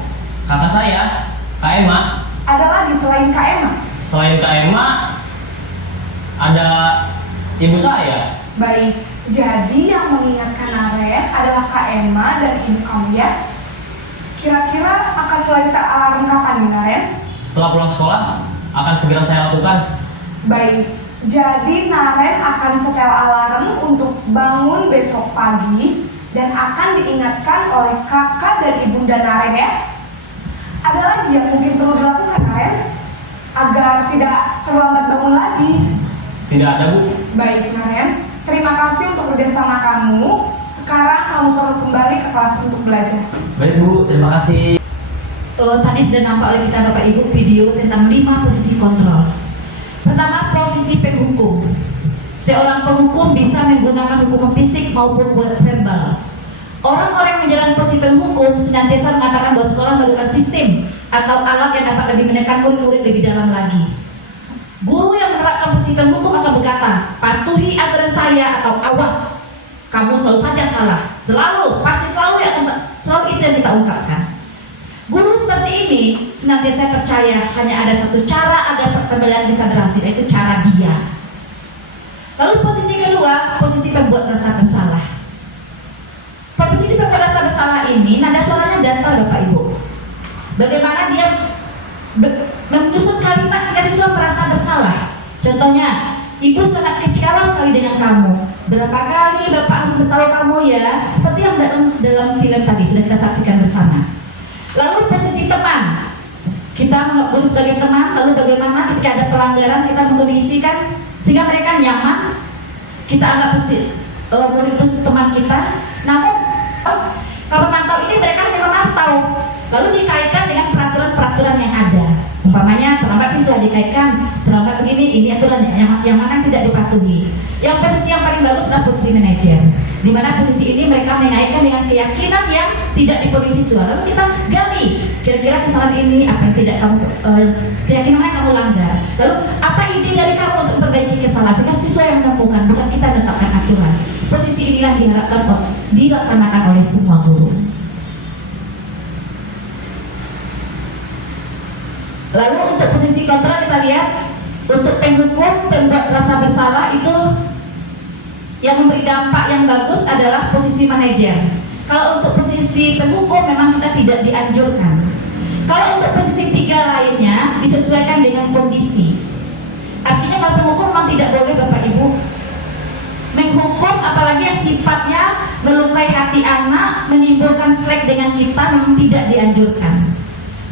kakak saya, Kak Emma. Ada lagi selain Kak Emma? Selain Kak Emma, ada ibu saya. Baik, jadi yang mengingatkan Naren adalah Kak Emma dan ibu kamu ya? Kira-kira akan mulai start alarm kapan nih Naren? Setelah pulang sekolah, akan segera saya lakukan. Baik, jadi Naren akan setel alarm untuk bangun besok pagi dan akan diingatkan oleh kakak dan ibunda Naren ya. Ada lagi yang mungkin perlu dilakukan Naren agar tidak terlambat bangun lagi? Tidak ada Bu. Baik Naren, terima kasih untuk kerjasama kamu. Sekarang kamu perlu kembali ke kelas untuk belajar. Baik Bu, terima kasih. Tadi sudah nampak oleh kita Bapak Ibu video tentang 5 posisi kontrol. Pertama, posisi penghukum. Seorang penghukum bisa menggunakan hukuman fisik maupun verbal. Orang-orang yang menjalani posisi penghukum senantiasa mengatakan bahwa sekolah melakukan sistem atau alat yang dapat lebih menekan murid-murid lebih dalam lagi. Guru yang menerapkan posisi penghukum akan berkata, patuhi aturan saya atau awas, kamu selalu saja salah. Selalu, pasti selalu itu yang kita ungkapkan. Guru seperti ini senantiasa percaya hanya ada satu cara agar pembelajaran bisa berhasil, yaitu cara dia. Lalu posisi kedua, posisi pembuat rasa bersalah. Posisi pembuat rasa bersalah ini nada suaranya datar Bapak Ibu. Bagaimana dia menyusun kalimat jika siswa merasa bersalah. Contohnya, ibu sangat kecewa sekali dengan kamu. Berapa kali Bapak harus beritahu kamu ya, seperti yang dalam film tadi sudah kita saksikan bersama. Lalu posisi teman, kita menganggap guru sebagai teman. Lalu bagaimana ketika ada pelanggaran kita mengkondisikan sehingga mereka nyaman, kita anggap murid itu teman kita. Namun kalau mantau ini mereka hanya memantau, lalu dikaitkan dengan peraturan-peraturan yang ada. Umpamanya terlambat dikaitkan terlambat begini, ini aturannya yang mana tidak dipatuhi. Yang posisi yang paling bagus adalah posisi manajer, di mana posisi ini mereka mengaitkan dengan keyakinan yang tidak dipenuhi siswa. Lalu kita gali kira-kira kesalahan ini apa yang tidak kamu keyakinan yang kamu langgar. Lalu apa ide dari kamu untuk memperbaiki kesalahan sehingga siswa yang menemukan, bukan kita menetapkan aturan. Posisi inilah diharapkan dilaksanakan oleh semua guru. Lalu untuk posisi kontra kita lihat, untuk penghukum pembuat rasa bersalah itu yang memberi dampak yang bagus adalah posisi manajer. Kalau untuk posisi penghukum memang kita tidak dianjurkan. Kalau untuk posisi 3 lainnya disesuaikan dengan kondisi. Artinya kalau penghukum memang tidak boleh Bapak Ibu menghukum, apalagi yang sifatnya melukai hati anak, menimbulkan slack dengan kita, memang tidak dianjurkan.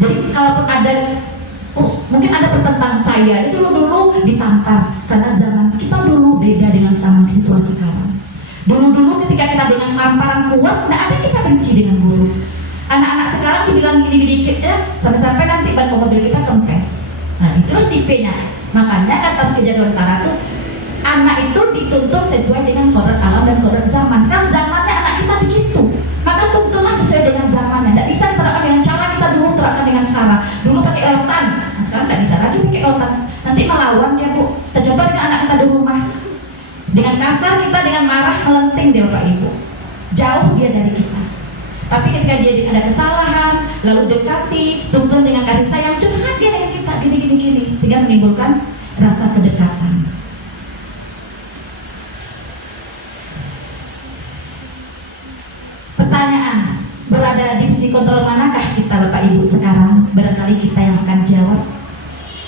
Jadi kalaupun ada mungkin ada pertentangan, saya dulu ditampar karena zaman kita dulu beda dengan sama siswa sekarang. Dulu ketika kita dengan tamparan kuat, tidak ada kita benci dengan guru. Anak-anak sekarang dibilang gini dikit ya, sampai-sampai nanti ban model kita kempes. Nah itulah tipenya. Makanya kan atas kejadian utara tuh anak itu dituntut sesuai dengan kodrat alam dan kodrat zaman. Sekarang zamannya anak kita begitu, maka tuntutlah sesuai dengan zamannya. Tidak bisa diterapkan dengan cara kita dulu terapkan dengan cara. Dulu pakai rotan, nah sekarang tidak bisa lagi pakai rotan. Nanti melawan dia Bu. Kita coba dengan anak kita di rumah. Dengan kasar kita, dengan marah melenting dia Bapak Ibu. Jauh dia dari kita. Tapi ketika dia ada kesalahan, lalu dekati, tuntun dengan kasih sayang, curhat dia dengan kita gini, sehingga menimbulkan rasa kedekatan. Pertanyaan, berada di psikontrol manakah kita Bapak Ibu sekarang? Barangkali kita yang akan jawab.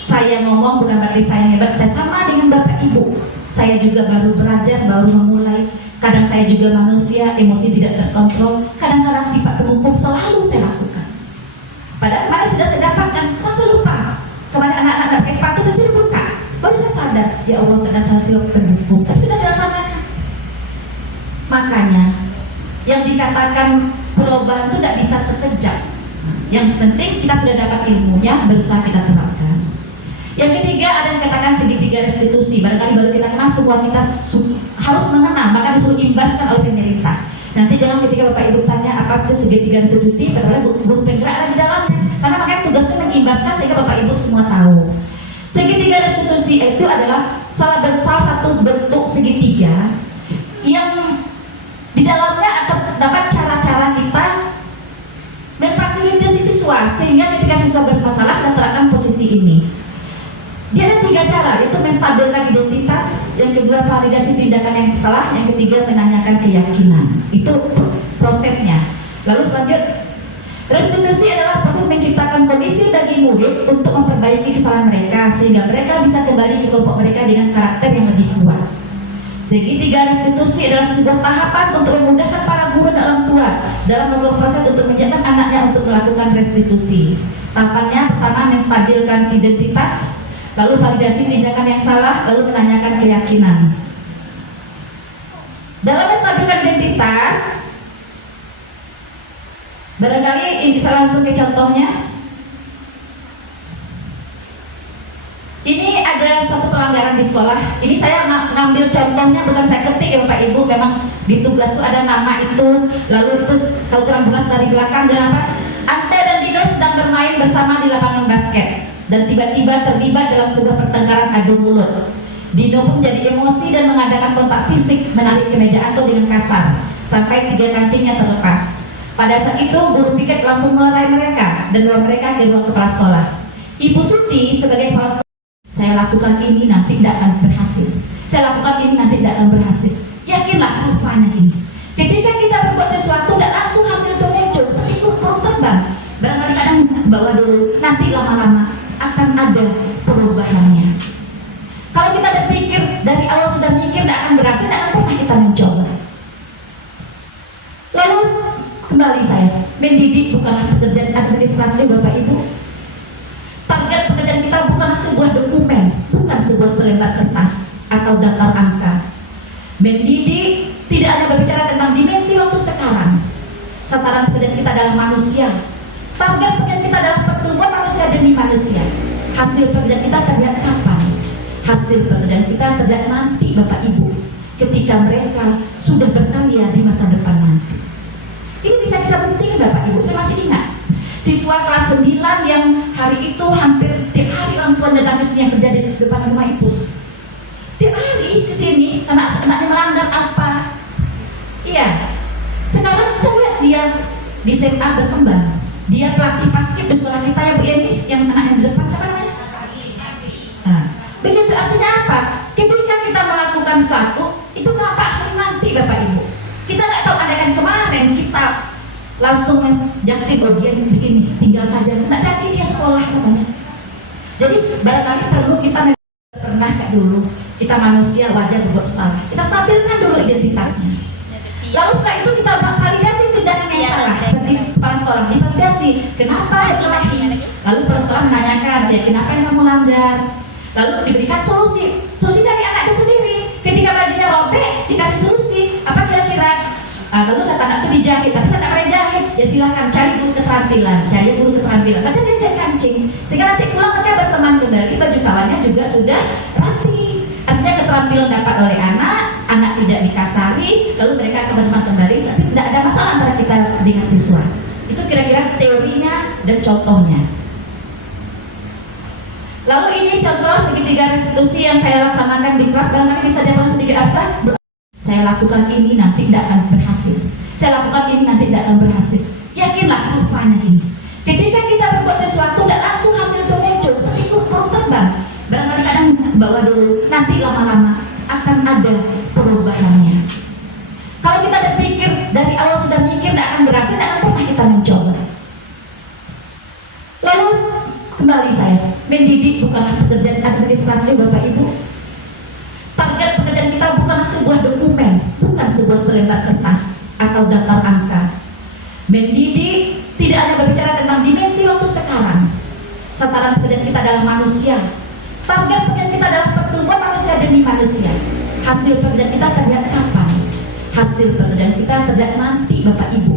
Saya ngomong bukan berarti saya hebat, saya sama dengan Bapak Ibu. Saya juga baru belajar, baru memulai. Kadang saya juga manusia, emosi tidak terkontrol. Kadang-kadang sifat penghukum selalu saya lakukan. Padahal kemarin sudah saya dapatkan, langsung lupa. Kemarin anak-anak pakai sepatu saja dibuka. Baru saya sadar, ya Allah tak ada hasil penghukum. Tapi sudah dilaksanakan. Makanya yang dikatakan perubahan itu tidak bisa sekejap. Yang penting kita sudah dapat ilmunya, berusaha kita terapkan. Yang ketiga ada yang katakan segitiga restitusi. Barangkali baru kita kenal, sebuah kita harus mengenal, maka disuruh imbaskan oleh pemerintah. Nanti jangan ketika Bapak Ibu tanya apa itu segitiga restitusi, padahal guru penggerak ada di dalamnya. Karena makanya tugasnya mengimbaskan sehingga Bapak Ibu semua tahu. Segitiga restitusi itu adalah salah satu bentuk segitiga yang di dalamnya dapat cara-cara kita memfasilitasi siswa sehingga ketika siswa bermasalah kita terapkan posisi ini. Dia ada 3 cara, yaitu menstabilkan identitas, yang kedua validasi tindakan yang salah, yang ketiga menanyakan keyakinan. Itu prosesnya. Lalu selanjutnya, restitusi adalah proses menciptakan kondisi bagi murid untuk memperbaiki kesalahan mereka sehingga mereka bisa kembali ke kelompok mereka dengan karakter yang lebih kuat. Segitiga restitusi adalah sebuah tahapan untuk memudahkan para guru dan orang tua dalam melakukan proses untuk menjadikan anaknya untuk melakukan restitusi. Tahapannya pertama menstabilkan identitas, lalu validasi tindakan yang salah, lalu menanyakan keyakinan. Dalam menstabilkan identitas, barangkali ini bisa langsung ke contohnya. Ini ada satu pelanggaran di sekolah. Ini saya ngambil contohnya, bukan saya ketik ya Bapak Ibu. Memang di tugas itu ada nama itu. Lalu itu kalau kurang jelas dari belakang dan apa? Ante dan Dino sedang bermain bersama di lapangan basket dan tiba-tiba terlibat dalam sebuah pertengkaran adu mulut. Dino pun jadi emosi dan mengadakan kontak fisik, menarik kemeja Anto dengan kasar sampai 3 kancingnya terlepas. Pada saat itu guru piket langsung melerai mereka dan bawa mereka ke ruang kepala sekolah. Ibu Suti sebagai kepala sekolah, saya lakukan ini nanti tidak akan berhasil. Saya lakukan ini nanti tidak akan berhasil. Yakinlah rupanya ini. Ketika kita berbuat sesuatu tidak langsung hasil itu muncul seperti kurang terbang. Barangkali kadang bawa dulu, nanti lama-lama akan ada perubahannya. Kalau kita berpikir dari awal sudah mikir tidak akan berhasil, tidak akan pernah kita mencoba. Lalu kembali saya, mendidik bukanlah pekerjaan administratif Bapak Ibu. Target pekerjaan kita bukanlah sebuah dokumen, bukan sebuah selembar kertas atau daftar angka. Mendidik tidak hanya berbicara tentang dimensi waktu sekarang. Sasaran pekerjaan kita adalah manusia. Target pekerjaan kita adalah pertumbuhan manusia demi manusia. hasil pekerjaan kita terlihat kapan? Hasil pekerjaan kita terlihat nanti Bapak Ibu, ketika mereka sudah berkarya di masa depan nanti. Ini bisa kita buktikan Bapak Ibu. Saya masih ingat siswa kelas 9 yang hari itu hampir tiap hari orang tua datang ke sini yang kerja di depan rumah Ipus. Tiap hari ke sini, anaknya melanggar apa? Iya. Sekarang saya lihat dia di SMA berkembang. Dia pelatih basket di sekolah kita ya Bu Yeni, yang anak yang di depan siapa namanya? Nah, begitu artinya apa? Ketika kita melakukan sesuatu, itu nampak hasil nanti Bapak Ibu. Kita nggak tahu adakan kemarin kita langsung Justin bagian begini, tinggal saja nggak jadi dia sekolah katanya. Jadi barangkali perlu kita pernah kayak dulu kita manusia wajar berbuat salah. Kita stabilkan dulu identitasnya. Lalu setelah itu kita validasi tindakan yang salah. Seperti kepala sekolah divalidasi, kenapa berkelahi? Lalu kepala sekolah menanyakan, ya kenapa yang kamu langgar? Lalu diberikan solusi. Solusi dari anak itu sendiri. Ketika bajunya robek, dikasih solusi. Apa kira-kira? Lalu kata anak itu dijahit, tapi saya tidak pernah jahit. Ya silakan cari guru keterampilan, cari guru keterampilan. Nanti dia jadi kancing. Sehingga nanti pulang mereka berteman kembali, baju kawannya juga sudah rapi. Artinya keterampilan dapat oleh anak tidak dikasari, lalu mereka akan berteman kembali, tapi tidak ada masalah antara kita dengan siswa. Itu kira-kira teorinya dan contohnya. Lalu ini contoh segitiga restitusi yang saya laksanakan di kelas, barangkali bisa diapakan sedikit absen. Saya lakukan ini nanti tidak akan berhasil. Saya lakukan ini nanti tidak akan berhasil. Yakinlah rupanya ini. Ketika kita berbuat sesuatu tidak langsung hasil itu muncul seperti kurang terbang. Barangkali kadang bawa dulu, nanti lama-lama akan ada perubahannya. Kalau kita berpikir dari awal sudah mikir tidak akan berhasil, tidak akan pernah kita mencoba. Lalu kembali saya, mendidik bukanlah pekerjaan administratif Bapak Ibu. Target pekerjaan kita bukanlah sebuah dokumen, bukan sebuah selembar kertas atau daftar angka. Mendidik tidak hanya berbicara tentang dimensi waktu sekarang. Sasaran pekerjaan kita adalah manusia. Target pekerjaan kita adalah pertumbuhan manusia demi manusia. Hasil pekerjaan kita terlihat kapan? Hasil pekerjaan kita terlihat nanti Bapak Ibu,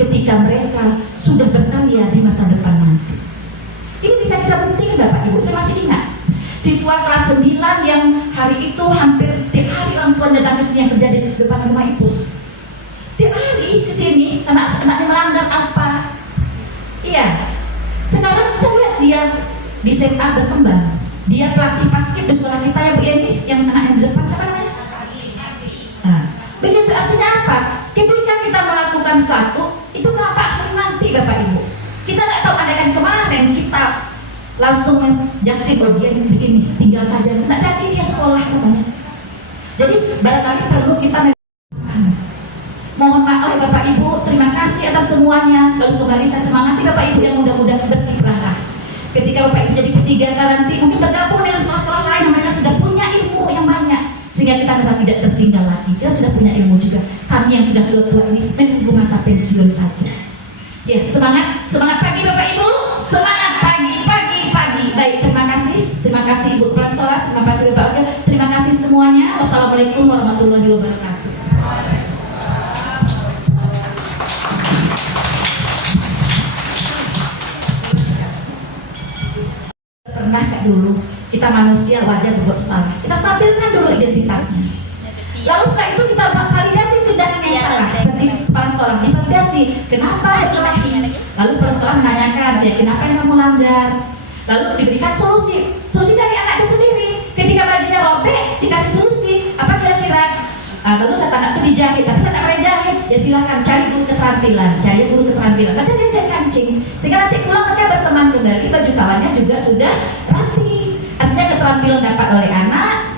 ketika mereka sudah berkarya di masa depan nanti. Ini bisa kita buktikan Bapak Ibu. Saya masih ingat siswa kelas 9 yang hari itu hampir tiap hari orang tua datang ke sini yang kerja di depan rumah Ipus. Tiap hari ke sini, anaknya melanggar apa? Iya. Sekarang saya lihat dia di SMA berkembang. Dia pelatih basket di sekolah kita ya Bu Yeni, yang anak yang di depan siapa namanya? Nah, begitu artinya apa? Ketika kita melakukan sesuatu, itu nampak hasil nanti Bapak Ibu. Kita nggak tahu adakan kemarin kita langsung Justin bagian begini, tinggal saja nggak jadi dia sekolah katanya. Jadi barangkali perlu kita mohon maaf ya Bapak Ibu, terima kasih atas semuanya. Lalu kembali saya semangati Bapak Ibu yang mudah-mudahan berkiprah. Ketika Bapak Ibu jadi P3K nanti mungkin bergabung dengan sekolah-sekolah lain yang mereka sudah punya ilmu yang banyak, sehingga kita tidak tertinggal lagi. Kita sudah punya ilmu juga. Kami yang sudah tua-tua ini menunggu masa pensiun saja. Ya, semangat pagi Bapak Ibu, semangat pagi. Baik, terima kasih Ibu Kepala Sekolah, terima kasih Bapak Wakil, terima kasih semuanya. Wassalamualaikum warahmatullahi wabarakatuh. Pernah kayak dulu, kita manusia wajar berbuat salah. Kita stabilkan dulu identitasnya. Lalu setelah itu kita validasi tindakan yang salah. Seperti kepala sekolah divalidasi, kenapa berkelahi? Lalu kepala sekolah menanyakan, ya kenapa yang kamu langgar? Lalu diberikan solusi. Solusi dari anak itu sendiri. Ketika bajunya robek, dikasih solusi. Apa kira-kira? Lalu kata anak itu dijahit, tapi saya tidak pernah jahit. Ya silakan cari guru keterampilan, Nanti dia jadi kancing. Sehingga nanti pulang mereka berteman kembali, baju kawannya juga sudah rapi. Artinya keterampilan dapat oleh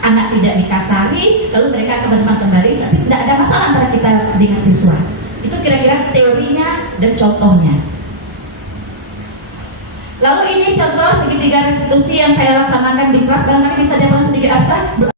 anak tidak dikasari, lalu mereka akan berteman kembali, tapi tidak ada masalah antara kita dengan siswa. Itu kira-kira teorinya dan contohnya. Lalu ini contoh segitiga restitusi yang saya laksanakan di kelas, barangkali bisa diapakan sedikit absen.